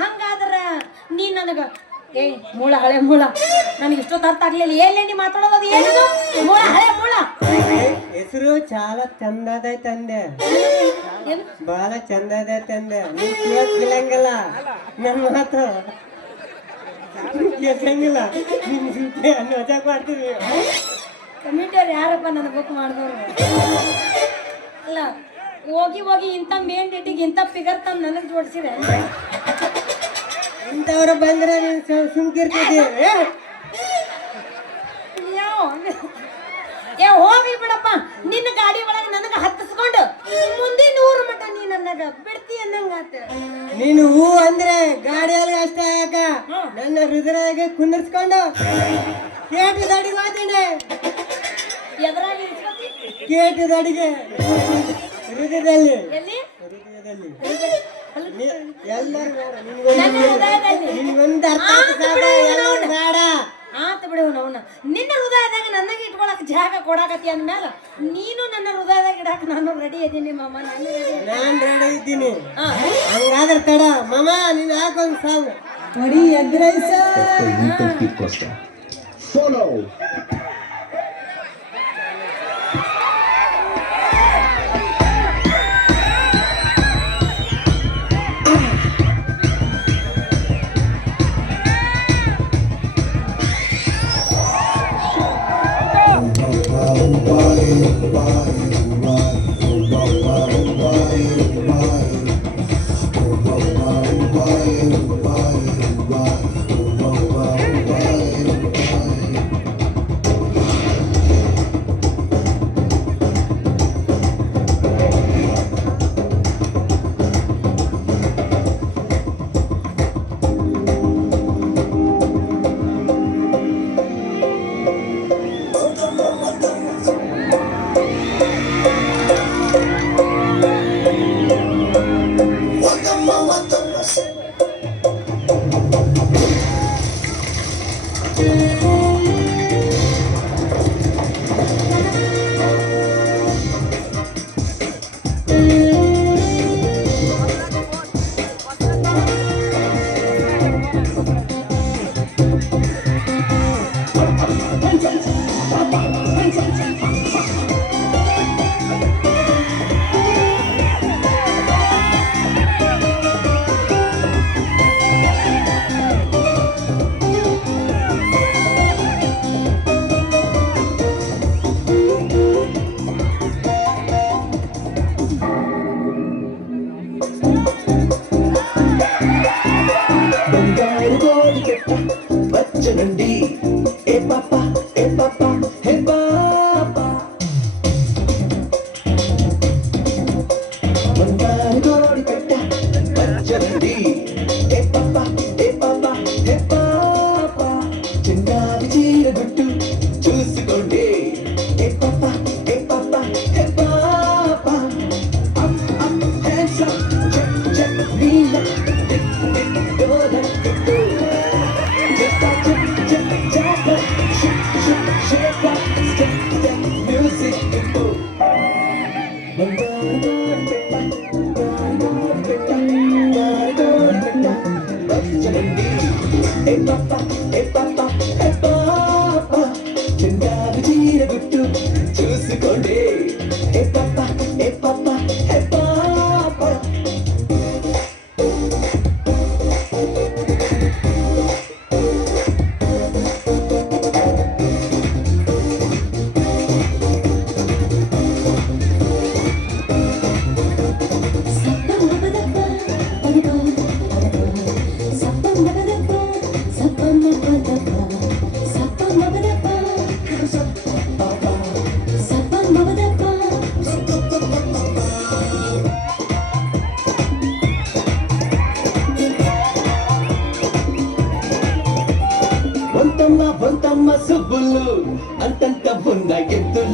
ಹಂಗಾದ್ರ ನೀ ನನಗ ಏ ಮೂಳ ಹಳೆ ಮೂಳ, ನನಗೆ ಇಷ್ಟೊತ್ತು ಅರ್ಥ ಆಗ್ಲಿಲ್ಲ. ಎಲ್ಲೇ ನೀ ಮಾತಾಡೋದು? ಏನದು ಮೂಳ ಹಳೆ ಮೂಳ? ಹೆಸರು ಚಾಲ ಚಂದದ ತಂದೆ, ಬಹಳ ಚಂದದ ತಂದೆ. ನೀನ್ ಕೇಳಂಗಿಲ್ಲ ನನ್ನ ಮಾತು, ಕೇಳಂಗಿಲ್ಲ. ನಿನ್ ಮಜಾಕ್ ಮಾಡ್ತೀವಿ. ಕಮಿಟಿಯವ್ರು ಯಾರಪ್ಪ ನನ್ನ ಬುಕ್ ಮಾಡಿದವ್ರು? ಅಲ್ಲ ಹೋಗಿ ಹೋಗಿ ಇಂಥ ಮೇನ್ ಡೇಟಿಗೆ ಇಂಥ ಫಿಗರ್ ತಂದು ನನಗೆ ಜೋಡಿಸಿದೆ. ಇಂಥವ್ರು ಬಂದ್ರೆ ನೀನು ಸುಮ್ಕಿರ್ತಿದ್ದಿ. ಏ ಹೋಗ್ಲಿ ಬಿಡಪ್ಪ, ನಿನ್ನ ಗಾಡಿ ಒಳಗೆ ನನಗ ಹತ್ತಿಸ್ಕೊಂಡು ಮುಂದಿನ ಊರು ಮಟ್ಟ ನೀ ನನಗ ಬಿಡ್ತಿ ಅನ್ನಂಗಾತ. ನೀನು ಹೂ ಅಂದ್ರೆ ಗಾಡಿಯಲ್ಲಿ ಅಷ್ಟೇ ಯಾಕ, ನನ್ನ ಹೃದಯಗೆ ಕುಂದರ್ಸ್ಕೊಂಡು ಕೇಟದ ಅಡಿಗೆ ಹೋಗ್ತೀನಿ. ಎದ್ರಾಗ ಕೇಟದ ಅಡಿಗೆ ಹೃದಯದಲ್ಲಿ, ಎಲ್ಲಿ? ಹೃದಯದಲ್ಲಿ ನನ್ನ ಹೃದಯದಲ್ಲಿ. ನಿನ್ಗೊಂದು ಅರ್ಥ ಬೇಡ. ಆತ ಬಿಡು ಅವನ. ನಿನ್ನ ಹೃದಯದಾಗ ನನಗೆ ಇಟ್ಕೊಳಕ್ ಜಾಗ ಕೊಡಾಕತಿ ಅಂದ್ಮೇಲೆ ನೀನು ನನ್ನ ಹೃದಯದಾಗ ಇಡಾಕ ನಾನು ರೆಡಿ ಇದ್ದೀನಿ ಮಾಮ. ನಾನ್ ರೆಡಿ ಇದ್ದೀನಿ. ಹಂಗಾದ್ರೆ ತಡ ಮಾಮ, ನೀನ್ ಹಾಕೊಂಡ್ ಸಾಂಗ್ ಬರೀ ಎಗ್ರೈಸ.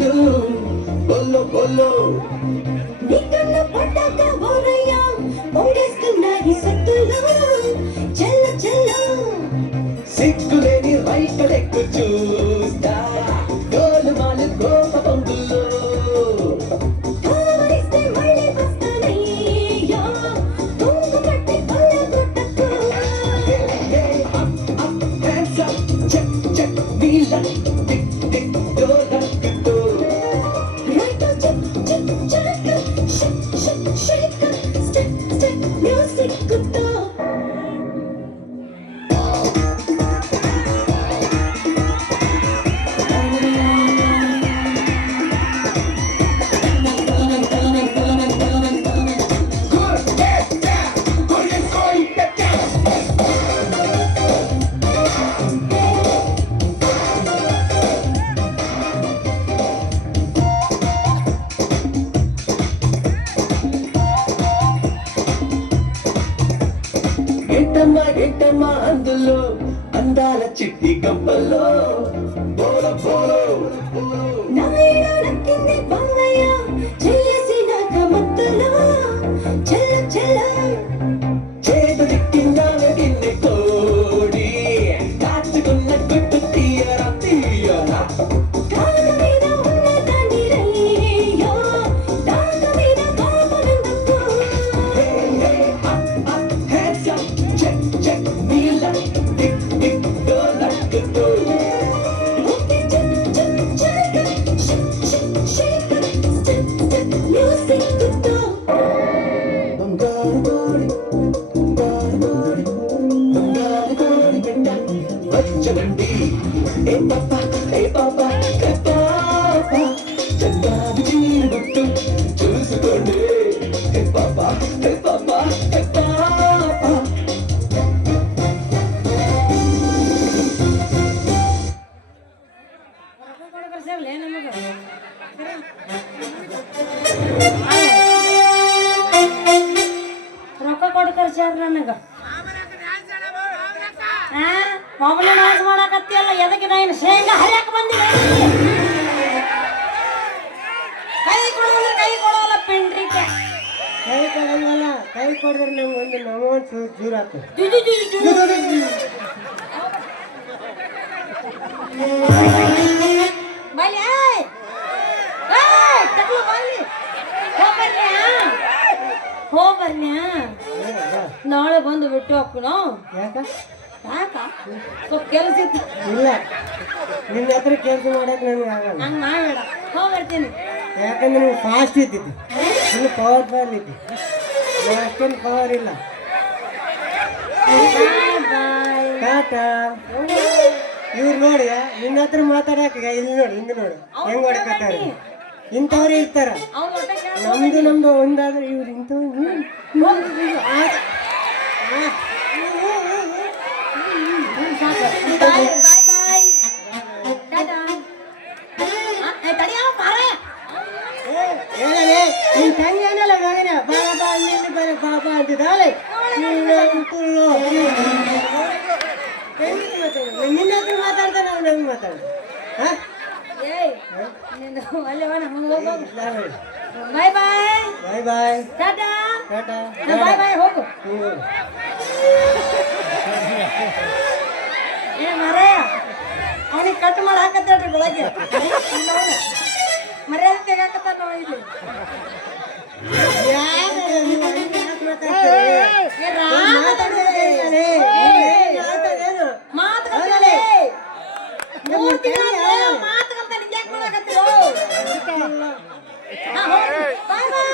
ಚಾಲು ಬೋಲೋ ಬೋಲೋ ನಿನ್ನ ಪಟ್ಟಕ ಬೋರಯ್ಯ ಓಡಿಸ್ಕೊಂಡಾಗಿ ಸತ್ತಲು ಚಲ್ಲ ಚಲ್ಲ సిగ్గులేని రైతడెక్కు చూస్తా గోలుమాలు గోప పొంగుల్లో కావలిస్తే మళ్ళీ వస్తానయ్యా తూగు పట్టి పల్ల కొట్టకు హ్యాండ్స్ అప్ చెక్ చెక్ వీల టిక్ టిక్ డోలక్కుతో right check check check shake shake shake step step music కుతో గెట్టమ్మ అందులో అందాల చిట్టి గంపల్లో బోలో బోలో నాయన నక్కింది బాలయ్య చెయ్యేసినాక మత్తులో చల్ల చల్ల చేతుడి కింద గిన్నె కోడి కాచుకున్న గుట్టు తీయరా తీయరా కాళ్ళ మీద ఉన్న దాని రయ్యో దాక మీద పాపనందుకో హ్యాండ్స్ అప్ చెక్ చెక్ వీల టిక్ టిక్ డోలక్కుతో okay check check check shake shake shake step step music కుతో బంగారు కోడి బిడ్డ వచ్చనండి ఏ పాప ఏ పాప ఏ పాప చందాది చీర గుట్టు చూసుకోండి ఏ పాప ఏ పాప ఏ పాప ರೊಕ್ಕ ಕೊಟ್ಟು ಕರ್ಸ್ಯಾರ ನನಗ ಮೊಬೈಲ್ ಡ್ಯಾನ್ಸ್ ಮಾಡಕತ್ತಿಯಲ್ಲ ಎದಕ್ಕೆ ನಾನು ಶೇಂಗಾ ಹರಿಯಕ್ಕೆ ಬಂದಿಲ್ಲ ಕೈ ಕೊಡೋಲ್ಲ ಪಿಂಡ್ರಿಕೆ ಕೈ ಕೊಡಂಗಲ್ಲ ಕೈ ಕೊಡಿದ್ರೆ ನಮ್ಗೆ ಒಂದು ನಮಗೊಂದು ಚೂರು ಹಾಕು ಬಲ್ಲಿ ತಗೊಳ್ಳು ಬಲ್ಲಿ ಹೋಗ್ಬರ್ನ್ಯಾ ನಾಳೆ ಬಂದು ಬಿಟ್ಟು ಹೋಗ್ನು ಯಾಕ ಯಾಕ ಸ್ವಲ್ಪ ಕೆಲಸ ಇತ್ತು ಇಲ್ಲ ನಿನ್ನ ಹತ್ರ ಕೆಲಸ ಮಾಡಕ್ಕೆ ನನಗೆ ಆಗಲ್ಲ ಹಂಗೆ ಮಾಡಬೇಡ ಹೋಗ್ಬರ್ತೀನಿ ಯಾಕಂದ್ರೆ ನೀವು ಫಾಸ್ಟ್ ಇದ್ದಿದ್ದು ಇನ್ನು ಪವರ್ ಫಾಲ್ ಇದ್ದಿ ನೀವು ಅಷ್ಟೊಂದು ಪವರ್ ಇಲ್ಲ ಬಾಯ್ ಟಾಟಾ ಇವ್ರು ನೋಡಿ ನಿನ್ನ ಹತ್ರ ಮಾತಾಡಕ ಇಲ್ಲಿ ನೋಡಿ ಹಿಂದೆ ನೋಡು ಹೆಂಗ್ ಹೊಡ್ಕೊತಾರೆ ಇಂಥವ್ರು ಇರ್ತಾರ ಅವ್ರ ಹೊಟ್ಟೆ ನಮ್ದು ಒಂದಾದ್ರೆ ಇವ್ರು ಇಂಥವ್ರು ಬಾಯ್ ಬಾಯ್ ಟಾಟಾ ತಡಿಯ ಬಾರೆ ಹೇಳಲೇ ನಿನ್ ತಂಗಿ ಏನಲ್ಲ ಮಗನ ಬಾಬಾ ಇಲ್ಲಿ ಬರ ಬಾಬಾ ಅಂತಿದ್ದಾಳೆ ನಿನ್ನ ಹತ್ರ ಮಾತಾಡ್ತಾನೆ ಅವ್ನು ನಂಗೆ ಮಾತಾಡ ಏಯ್ ನೀನು ಅಲ್ಲೇ ಬಾ ನಮ್ಮ ಹೋಗು ಬಾಯ್ ಬಾಯ್ ಬಾಯ್ ಬಾಯ್ ಟಾಟಾ ಟಾಟಾ ಬಾಯ್ ಬಾಯ್ ಹೋಗು ಏ ಮರೆ ಅವನಿಗೆ ಕಟ್ ಮಾಡಿ ಹಾಕತ್ತೇಳ್ರಿ ಬೆಳಗ್ಗೆ ಮರ್ಯಾದೆ ತೆಗಾಕತ್ತಾರ ನಾವು ಇಲ್ಲಿ ಮಾತುಕತೆ ಮೂರ್ತಿ ಮಾತುಕಂತ ನಿಂಗೆ ಯಾಕೆ ಮಾಡಾಕತ್ತೀರೋ ಬಾಯ್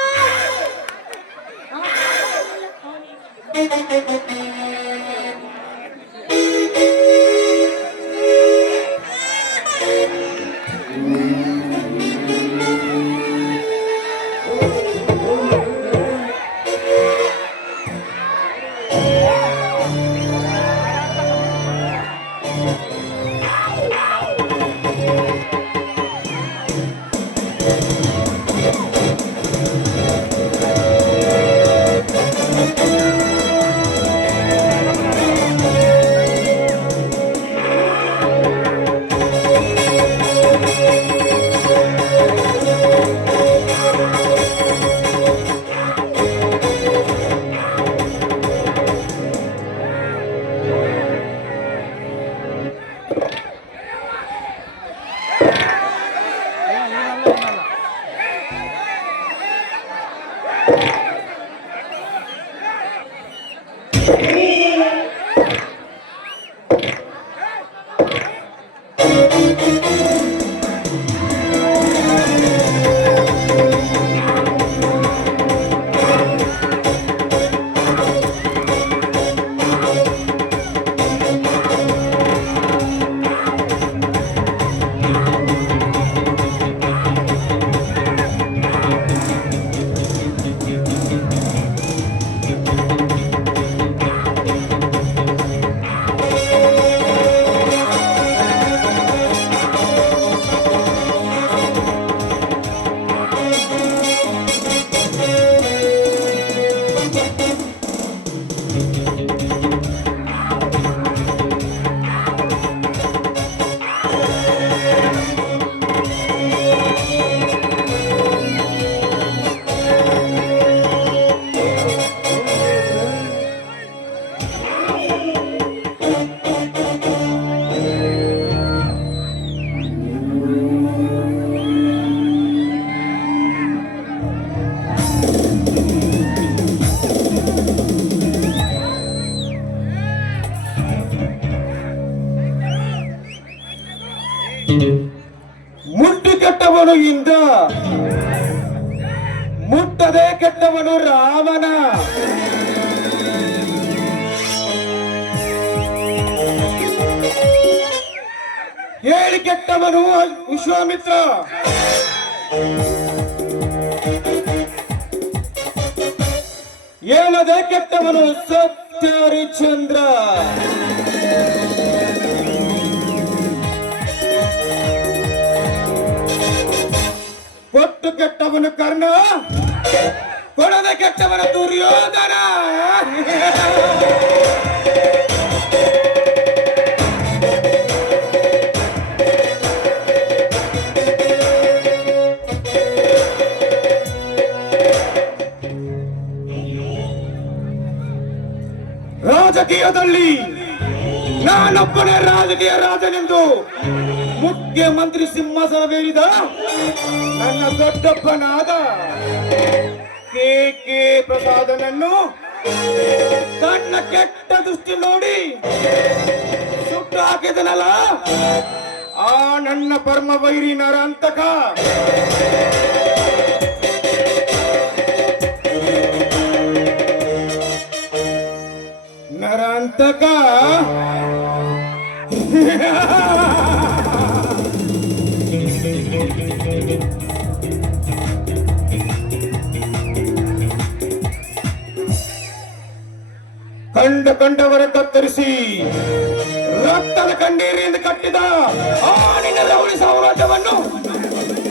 ಮುಟ್ಟು ಕೆಟ್ಟವನು ಇಂದ, ಮುಟ್ಟದೆ ಕೆಟ್ಟವನು ರಾಮನ. ಹೇಳಿ ಕೆಟ್ಟವನು ವಿಶ್ವಾಮಿತ್ರ. ಹೇಳದೆ ಕೆಟ್ಟವನು ಸತ್ಯ ಹರಿಶ್ಚಂದ್ರ. ಕೊಟ್ಟು ಕೆಟ್ಟವನು ಕರ್ಣ, ಕೊಡದೆ ಕೆಟ್ಟವನ ದುರ್ಯೋಧನ. ರಾಜಕೀಯದಲ್ಲಿ ನಾನೊಬ್ಬನೇ ರಾಜಕೀಯ ರಾಜನೆಂದು ಮುಖ್ಯಮಂತ್ರಿ ಸಿಂಹಾಸನವೇರಿದ ನನ್ನ ದೊಡ್ಡಪ್ಪನಾದ ಕೆ ಪ್ರಸಾದನನ್ನು ತನ್ನ ಕೆಟ್ಟ ದೃಷ್ಟಿ ನೋಡಿ ಸುಟ್ಟು ಹಾಕಿದನಲ್ಲ, ಆ ನನ್ನ ಪರಮ ವೈರಿ ನರಾಂತಕ. ನರಾಂತಕ ಕಂಡವರ ಕತ್ತರಿಸಿ ರಕ್ತದ ಕಣ್ಣೀರಿಯಿಂದ ಕಟ್ಟಿದ ಆ ನಿನ್ನ ರೌಡಿ ಸಾಮ್ರಾಜ್ಯವನ್ನು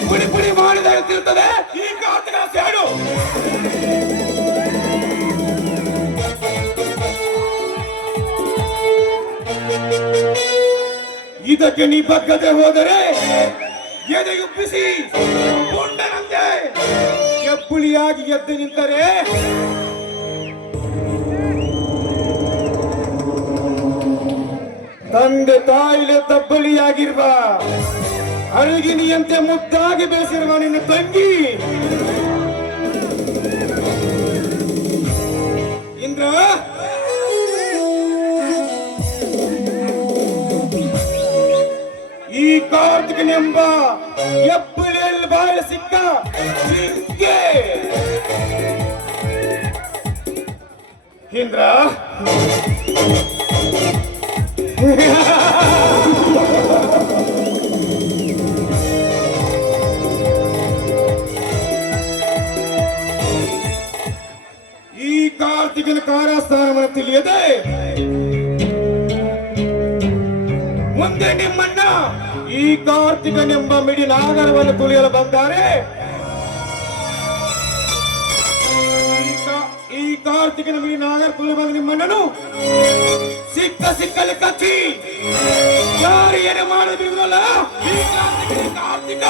ಪುಡಿ ಪುಡಿ ಮಾಡಿದಾಗ ತಿರುತ್ತದೆ ಈ ಕಾರ್ತಿಕ ಸೇಡು. ಇದಕ್ಕೆ ನೀ ಬಗ್ಗದೆ ಹೋದರೆ ಎದೆಯುಬ್ಬಿಸಿ ಮುಂಡನಂತೆ ಎಬ್ಬುಳಿಯಾಗಿ ಎದ್ದು ನಿಂತರೆ ತಂದೆ ತಾಯಿಲೆ ತಬ್ಬಲಿಯಾಗಿರುವ ಅಳುಗಿನಿಯಂತೆ ಮುದ್ದಾಗಿ ಬೇಸಿರುವ ನಿನ್ನ ತಂಗಿ ಇಂದ್ರ ಈ ಕಾರ್ತಿಕನೆಂಬ ಎಬ್ಬಳಿಯಲ್ಲಿ ಬಾಯಿಲೆ ಸಿಕ್ಕ ಜಿಂಕೆ ಇಂದ್ರ ಈ ಕಾರ್ತಿಕನ ಕಾರಸ್ಥಾನವನ್ನು ತಿಳಿಯದೆ ಮುಂದೆ ನಿಮ್ಮನ್ನ ಈ ಕಾರ್ತಿಕನೆಂಬ ಮಿಡಿ ನಾಗರವನ್ನು ತುಳಿಯಲು ಬಂದಾರೆ. ಈ ಕಾರ್ತಿಕನ ಮಿಡಿ ನಾಗರ ತುಳಿ ಬಂದ ನಿಮ್ಮಣ್ಣನು ಸಿಕ್ಕಲ್ಲಿ ಕಚ್ಚಿ ಯಾರು ಏನು ಮಾಡದಿರಲ್ಲ. ಈ ಕಾರ್ತಿಕ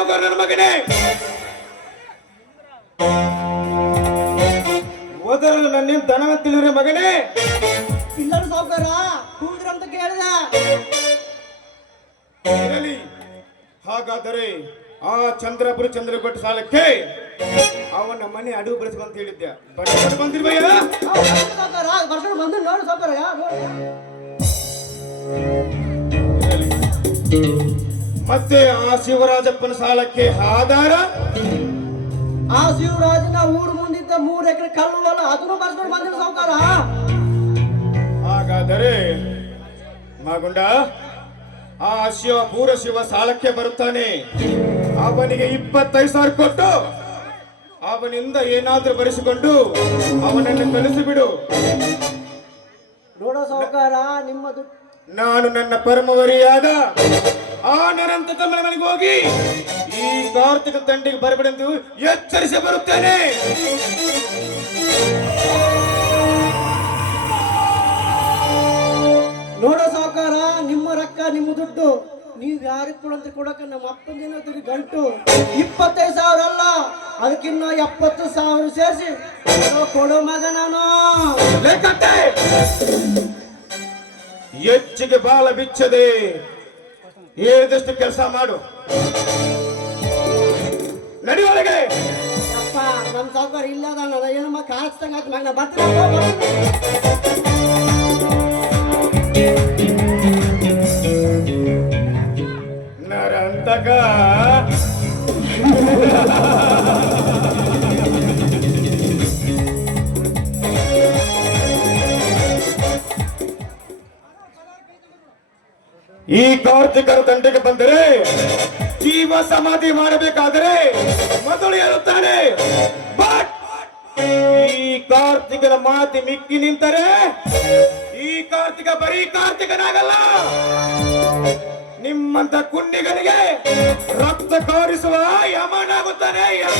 ಮಗನ ನನ್ನ ಮಗನೇ, ಮೊದಲು ನನ್ನೇನು ದನವ ತಿಳಿದ್ರೆ ಮಗನೇ. ಇಲ್ಲರು ಸಾವುಕಾರ ಕೂದ್ರಂತ ಕೇಳಿದ. ಇರಲಿ, ಹಾಗಾದರೆ ಆ ಚಂದ್ರಗೊಟ್ಟ ಸಾಲಕ್ಕೆ ಅವನ ಮನೆ ಅಡುಗೆ ಬೆಳೆಸ್ಕೊಂತ ಹೇಳಿದ್ದೆ. ಬಂದಿರ್ಬಯ್ಯ ಬರ್ಕೊಂಡು ಬಂದು ನೋಡು ಸಾವುಕಾರ. ಮತ್ತೆ ಆ ಶಿವರಾಜಪ್ಪನ ಸಾಲಕ್ಕೆ ಆಧಾರ ಆ ಶಿವರಾಜನ ಊರು ಮುಂದಿದ್ದ 3 ಎಕರೆ ಕಲ್ಲು ಹೊಲ ಅದನ್ನು ಬರ್ಸ್ಕೊಂಡು ಬಂದಿರು ಸಾವುಕಾರ. ಹಾಗಾದರೆ ಮಾಗುಂಡ, ಆ ಶಿವ ಸಾಲಕ್ಕೆ ಬರುತ್ತಾನೆ. ಅವನಿಗೆ 25,000 ಕೊಟ್ಟು ಅವನಿಂದ ಏನಾದ್ರೂ ಬರೆಸಿಕೊಂಡು ಅವನನ್ನು ಕಳಿಸಿಬಿಡು. ನೋಡೋ ಸಾವುಕಾರ, ನಿಮ್ಮದು ನಾನು ನನ್ನ ಪರಮವರಿಯಾದ ಆ ನರಂತ ತಮ್ಮನ ಮನೆಗೆ ಹೋಗಿ ಈ ಕಾರ್ತಿಕ ತಂಡಿಗೆ ಬರಬೇಡೆಂದು ಎಚ್ಚರಿಸಿ ಬರುತ್ತೇನೆ. ನೋಡೋ ಸಾವುಕಾರ, ನಿಮ್ಮ ರೊಕ್ಕ ನಿಮ್ಮ ದುಡ್ಡು ನೀವು ಯಾರಿಗೆ ಕೊಡಂತ ಕೊಡಕ ನಮ್ಮ ಅಪ್ಪನ ಜನ ಗಂಟು 25,000 ಅಲ್ಲ, ಅದಕ್ಕಿನ್ನ 70,000 ಸೇರಿಸಿ ಕೊಡೋ ಮಗ ನಾನು. ಲೆಕ್ಕಟ್ಟೆ ಹೆಚ್ಚಿಗೆ ಬಾಲ ಬಿಚ್ಚದೆ ಹೇಳಿದಷ್ಟು ಕೆಲಸ ಮಾಡು. ನಡಿಯೊಳಗೆ. ಅಪ್ಪ ನಮ್ಮ ಸಾವುಕಾರ ಇಲ್ಲದ ನನ್ನ ಏನಮ್ಮ ಕಾಣಿಸ್ತಂಗ ಆಯ್ತು ಮಗ, ನಾ ಬರ್ತೀನಿ. ನರಂತಕ ಈ ಕಾರ್ತಿಕರ ತಂಡಕ್ಕೆ ಬಂದರೆ ಜೀವ ಸಮಾಧಿ ಮಾಡಬೇಕಾದರೆ ಮೊದಲು ಹೇಳುತ್ತಾನೆ. ಬಟ್ ಈ ಕಾರ್ತಿಕನ ಮಾತಿ ಮಿಕ್ಕಿ ನಿಂತರೆ ಈ ಕಾರ್ತಿಕ ಬರೀ ಕಾರ್ತಿಕನಾಗಲ್ಲ, ನಿಮ್ಮಂತ ಕುಂಡಿಗನಿಗೆ ರಕ್ತ ಕಾರಿಸುವ ಯಮನಾಗುತ್ತಾನೆ. ಯಮ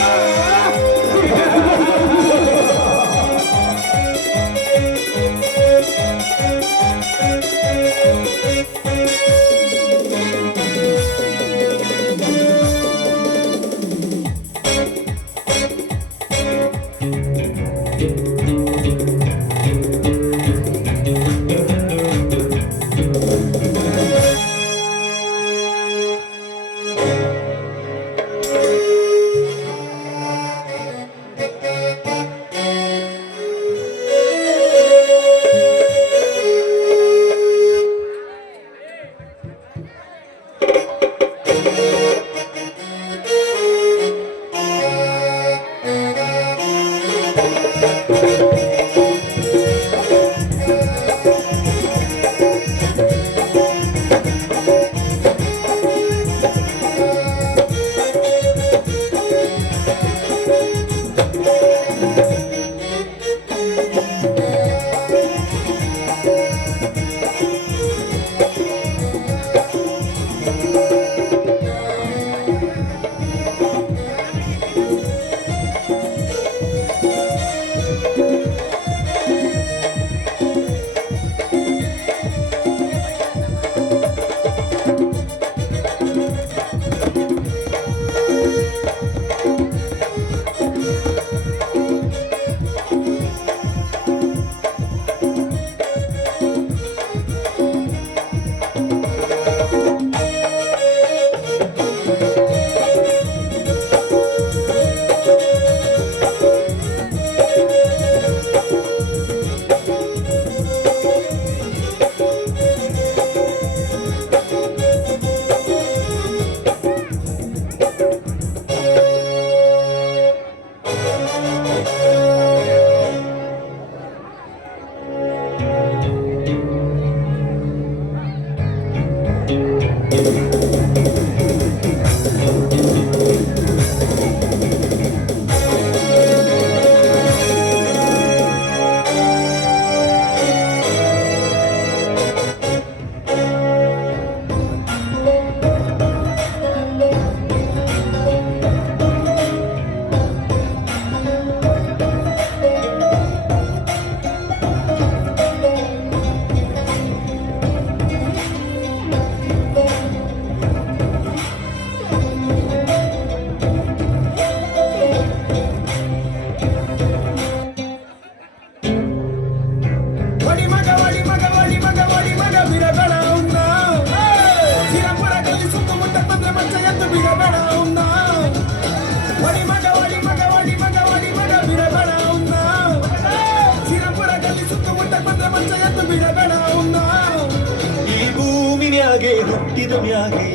ಮುಟ್ಟಿದ ಮ್ಯಾಗೆ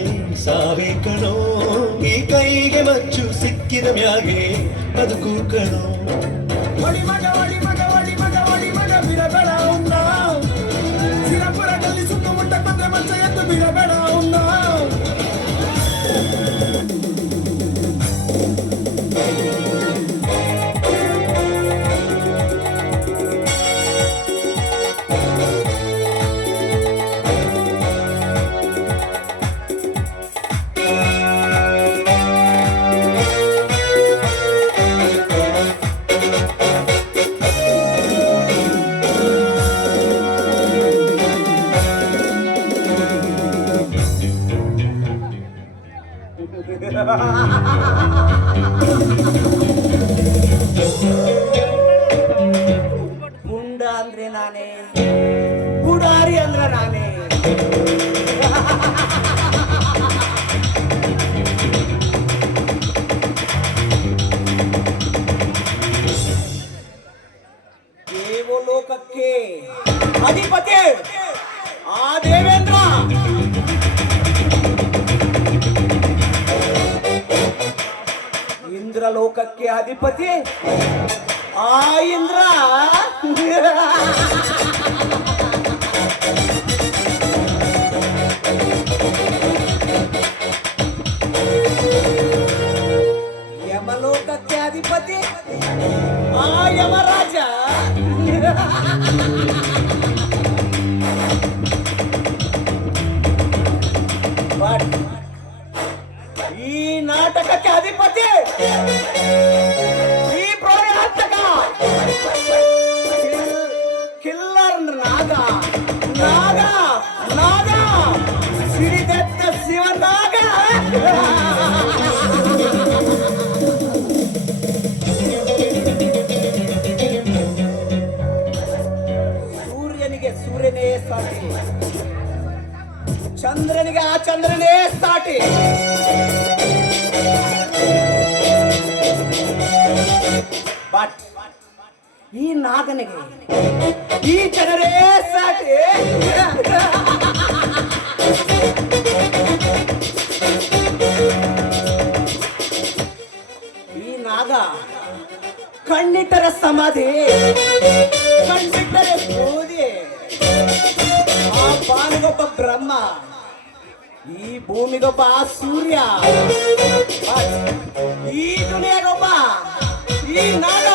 ಸಾವೇ ಕಣೋ, ಈ ಕೈಗೆ ಮಚ್ಚು ಸಿಕ್ಕಿದ ಮ್ಯಾಗೆ ಬದುಕು ಕಣೋ. ಒಡಿ ಮಗ ಒಡಿ ಮಗ ಒಡಿ ಮಗ ಒಡಿ ಮಗ ಬಿಡಬೇಡ ಉನ್ನ ಸಿರಪುರದಲ್ಲಿ ಸುತ್ತಮುತ್ತ ಬಂದ್ರೆ ಮಚ್ಚ ಎದ್ದು ಬಿಡಬೇಡ ಉನ್ನ. ಗುಂಡ ಅಂದ್ರೆ ನಾನೇ, ಗುಡಾರಿ ಅಂದ್ರೆ ನಾನೇ. ದೇವಲೋಕಕ್ಕೆ ಅಧಿಪತಿ ಆ ದೇವೇಂದ್ರ, ಇಂದ್ರಲೋಕಕ್ಕೆ ಅಧಿಪತಿ ಆ ಇಂದ್ರ. ಯಮಲೋಕಕ್ಕೆ ಅಧಿಪತಿ ಆ ಯಮರಾಜ. ಬಟ್ ಈ ನಾಟಕಕ್ಕೆ ಅಧಿಪತಿ ಈ ಪ್ರಳಯಾರ್ತಕ ಕಿಲ್ಲರ್ ನಾಗ, ನಾಗ ನಾಗ ಸಿಡಿದೆತ್ತ ಶಿವನಾಗ. ಸೂರ್ಯನಿಗೆ ಸೂರ್ಯನೇ ಸಾಟಿ, ಚಂದ್ರನಿಗೆ ಆ ಚಂದ್ರನೇ ಸಾಟಿ. ಬಟ್ ಈ ನಾಗನಿಗೆ ಈ ಜನರೇ ಸಾಟಿ. ಈ ನಾಗ ಕಣ್ಣಿಟ್ಟರೆ ಸಮಾಧಿ, ಕಣ್ಣಿಟ್ಟರೆ ಬೋಧಿ. ಆ ಬಾನಿಗೊಬ್ಬ ಬ್ರಹ್ಮ, ಈ ಭೂಮಿಗೊಬ್ಬ ಸೂರ್ಯ, ಈ ದುನಿಯಾಗೊಬ್ಬ ಈ ನಾಗ,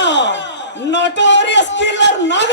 ನೋಟೋರಿಯಸ್ ಕಿಲ್ಲರ್ ನಾಗ.